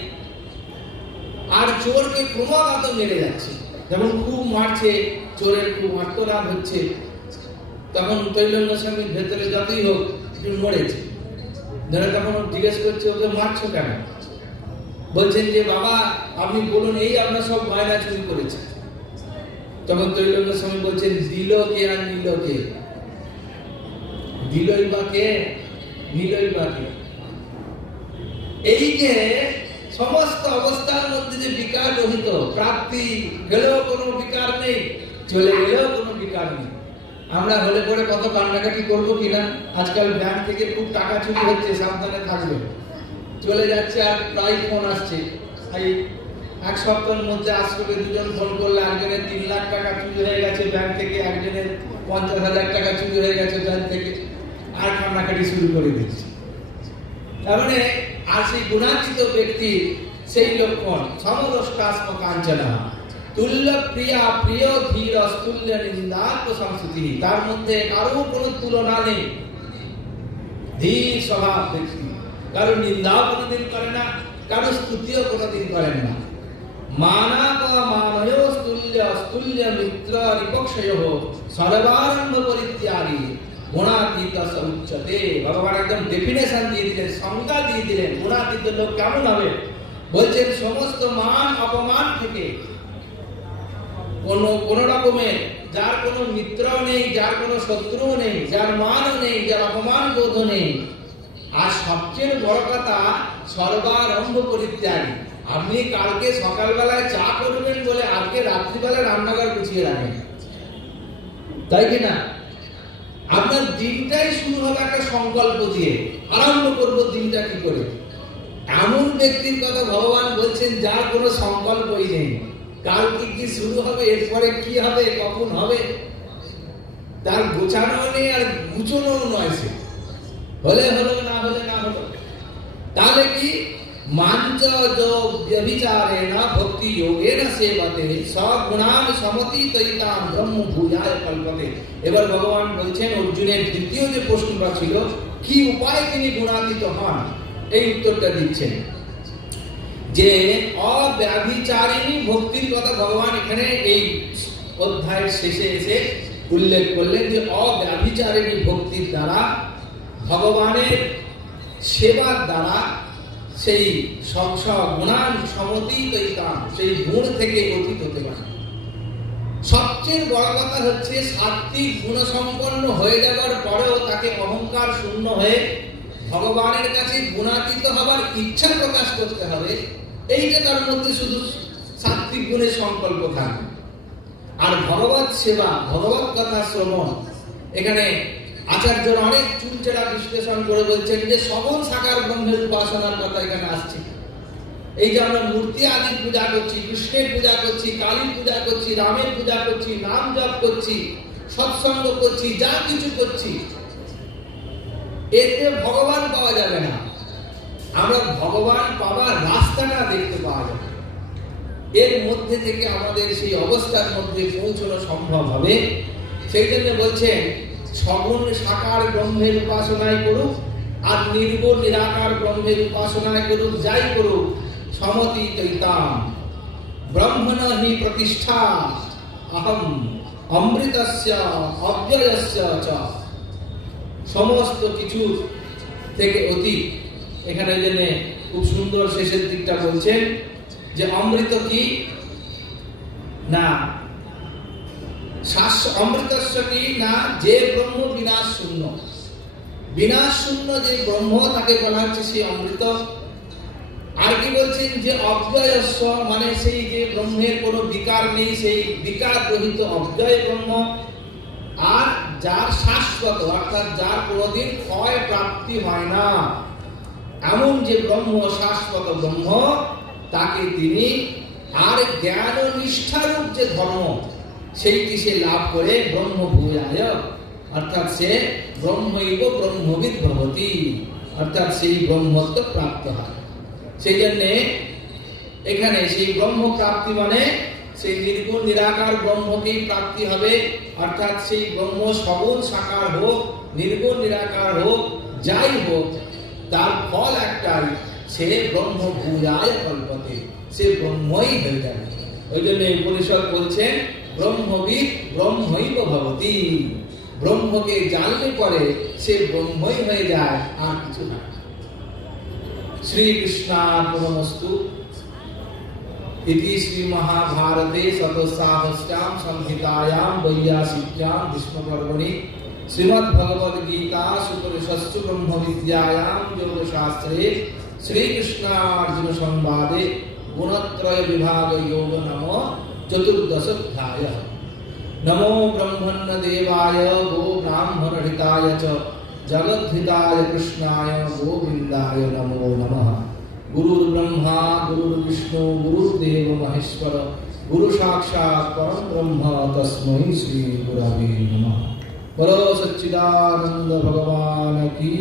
আর চোরকে ক্রমাগত মেরে যাচ্ছে, যখন খুব মারছে, চোরের খুব আত্মরাগ হচ্ছে, তখন তৈলঙ্গ স্বামীর ভেতরে যতই হোক একটু মরেছে। ধরে তখন জিজ্ঞেস করছে, ওকে মারছো কেন? বলছেন যে বাবা আপনি বলুন, এই আপনার সব গয়না চুরি করেছে। তখন তৈলঙ্গ স্বামী বলছেন, দিল কে আর নিল কে? দিলই বা কে, নিলই বা কে? এই যে সমস্ত অবস্থার মধ্যে যে বিকার রহিত, প্রাপ্তি গেলেও কোনো বিকার নেই, চলে গেলেও কোনো বিকার নেই। আমরা হলে পরে কত কান্নাকাটি করবো কিনা। আজকাল ব্যাংক থেকে খুব টাকা চুরি হচ্ছে, সাবধানে থাকবে। চলে যাচ্ছে, আর প্রায় ফোন আসছে, এই এক সপ্তাহের মধ্যে আশ্রমে দুজন ফোন করলে একজনের 3 লাখ টাকা চুরি হয়ে গেছে ব্যাংক থেকে, একজনের 50,000 টাকা চুরি হয়ে গেছে ব্যাংক থেকে, আর কান্নাকাটি শুরু করে দিচ্ছে। তার মানে আর সেই গুণাতীত ব্যক্তি সেই লক্ষণ, সমদষ্টাস্ম কাঞ্চনা তুল্য প্রিয়া প্রিয় ধীর অস্তুল্য নিন্দাত্ম সংস্কৃতি, তার মধ্যে কারো কোনো তুলনা নেই। ধীর স্বভাব ব্যক্তি, কারো নিন্দা কোনোদিন করে না, কারো স্তুতিও কোনোদিন করেন না। মানাক মানয় স্তুল্য স্তুল্য মিত্র রিপক্ষয় সর্বারম্ভ পরিত্যাগী গুণাতীত উচ্চতে। ভগবান একদম ডেফিনেশন দিয়ে দিলেন, সংজ্ঞা দিয়ে দিলেন গুণাতীত লোক কেমন হবে। বলছেন সমস্ত মান অপমান থেকে, কোন রকমের যার কোনো মিত্র নেই, যার কোনো শত্রু নেই, যার মানও নেই, যার অপমান বোধ নেই, আর সবচেয়ে বড় কথা সর্বারম্ভ পরিত্যাগী। আপনি কালকে সকালবেলায় চা করবেন বলে আজকে রাত্রিবেলায় রান্নাঘর গুছিয়ে রাখেন, তাই কি না? আপনার দিনটাই শুরু হবে একটা সংকল্প দিয়ে, আরম্ভ করব দিনটা কি করে। এমন ব্যক্তির কথা ভগবান বলছেন যার কোনো সংকল্পই নেই, কালকে কি শুরু হবে, এরপরে কি হবে, কখন হবে, তার গোছানো নেই আর গুছানো নয়। সে হলে হলো, না হলে না হলো। তাহলে কি মাঞ্চ ব্যভিচারে না ভক্তি যোগে না সেবতে সগুণান সমতি তৈতাম ব্রহ্ম ভূয়ায় কল্পতে। এবার ভগবান বলছেন অর্জুনের দ্বিতীয় যে প্রশ্নটা ছিল, কি উপায় তিনি গুণান্বিত হন, এই উত্তরটা দিচ্ছেন যে অব্যভিচারিণী ভক্তির কথা ভগবান এখানে এই অধ্যায়ের শেষে এসে উল্লেখ করলেন যে অব্যভিচারিণী ভক্তির দ্বারা, ভগবানের সেবার দ্বারা সেই গুণান সমতীতাম, সেই গুণ থেকে অতীত হতে পারে। সবচেয়ে বড় কথা হচ্ছে সাত্বিক গুণসম্পন্ন হয়ে যাবার পরেও তাকে অহংকার শূন্য হয়ে ভগবানের কাছে গুণাতীত হবার ইচ্ছা প্রকাশ করতে হবে। এইটা তার মধ্যে শুধু সাত্বিক গুণের সংকল্প থাকবে। আর ভগবত সেবা, ভগবত কথা শ্রবণ, এখানে আচার্যরা অনেক চুলচেরা বিশ্লেষণ করে বলছেন যে সকল সাকার ব্রহ্মের উপাসনার কথা এখানে আসছে। এই যে আমরা মূর্তি আদি পূজা করছি, কৃষ্ণের পূজা করছি, কালীর পূজা করছি, রামের পূজা করছি, নাম জপ করছি, সৎসঙ্গ করছি, যা কিছু করছি, এতে ভগবান পাওয়া যাবে না। আমরা ভগবান পাওয়ার রাস্তাটা দেখতে পাওয়া যাবে। এর মধ্যে থেকে আমাদের সেই অবস্থার মধ্যে পৌঁছানো সম্ভব হবে। সেই জন্য বলছেন সগুণ সাকার ব্রহ্মের উপাসনায় করুক আর নির্গুণ নিরাকার ব্রহ্মের উপাসনায় করুক, যাই করুক, সমতীতাম ব্রহ্মণ হি প্রতিষ্ঠা অহম অমৃতস্য অব্যয়স্য চ। সমস্ত কিছু থেকে অতীত। এখানে জন্য খুব সুন্দর শেষের দিকটা বলছেন যে অমৃত কি না, অমৃতস্য কি না, যে ব্রহ্ম বিনাশ শূন্য, বিনাশ শূন্য যে ব্রহ্ম তাকে বলা হচ্ছে সেই অমৃত। আর কি বলছেন যে অব্যয়স্য, মানে সেই যে ব্রহ্মের কোনো বিকার নেই, সেই বিকার রহিত অব্যয় ব্রহ্ম। আর যার শাশ্বত, অর্থাৎ যার কোনোদিন ক্ষয় প্রাপ্তি হয় না, এমন যে ব্রহ্ম, শাশ্বত ব্রহ্ম, তাকে তিনি আর জ্ঞান ও নিষ্ঠারূপ যে ধর্ম, সেইটি সে লাভ করে ব্রহ্ম ভূয়ায়, অর্থাৎ সে ব্রহ্মৈব ব্রহ্মবিদ ভবতি, অর্থাৎ সেই ব্রহ্মত্ব প্রাপ্ত হয়। সেই জন্যে এখানে সেই ব্রহ্ম প্রাপ্তি মানে সেই নির্গুণ নিরাকার ব্রহ্মকেই প্রাপ্তি হবে। অর্থাৎ সেই ব্রহ্ম সগুণ সাকার হোক, নির্গুণ নিরাকার হোক, যাই হোক, তার ফল একটাই, সে ব্রহ্ম ভূয়ায় কল্পতে, সে ব্রহ্মই হয়ে যাবে। ওই জন্য উপনিষদ বলছেন ব্রহ্মবিদ ব্রহ্মৈব ভবতি, ব্রহ্মকে জানলে পরে সে ব্রহ্মই হয়ে যায়, আর কিছু না। শ্রীকৃষ্ণার্পণমস্তু। ইতি শ্রী মহাভারতে শতসাহস্রাম সংহিতায়াম বৈয়াসিক্যাম ভীষ্মপর্বণি শ্রীমদ্ ভগবদ গীতা উপনিষৎসু ব্রহ্ম বিদ্যায়াম যোগশাস্ত্রে শ্রীকৃষ্ণার্জুন সংবাদে গুণত্রয় বিভাগ যোগ নম চতুর্দশ অধ্যায়। নমো ব্রহ্মণ্য দেবায় গো ব্রাহ্মণ হিতায় চ জগদ্ধিতায় কৃষ্ণায় গোবিন্দায় নমো নমঃ। গুরুর ব্রহ্মা গুরুর বিষ্ণু গুরুর্দেব মহেশ্বর গুরু সাক্ষাৎ পরম ব্রহ্ম তস্मै শ্রী গুরবে নমঃ। বলো সচ্চিদানন্দ ভগবান কি।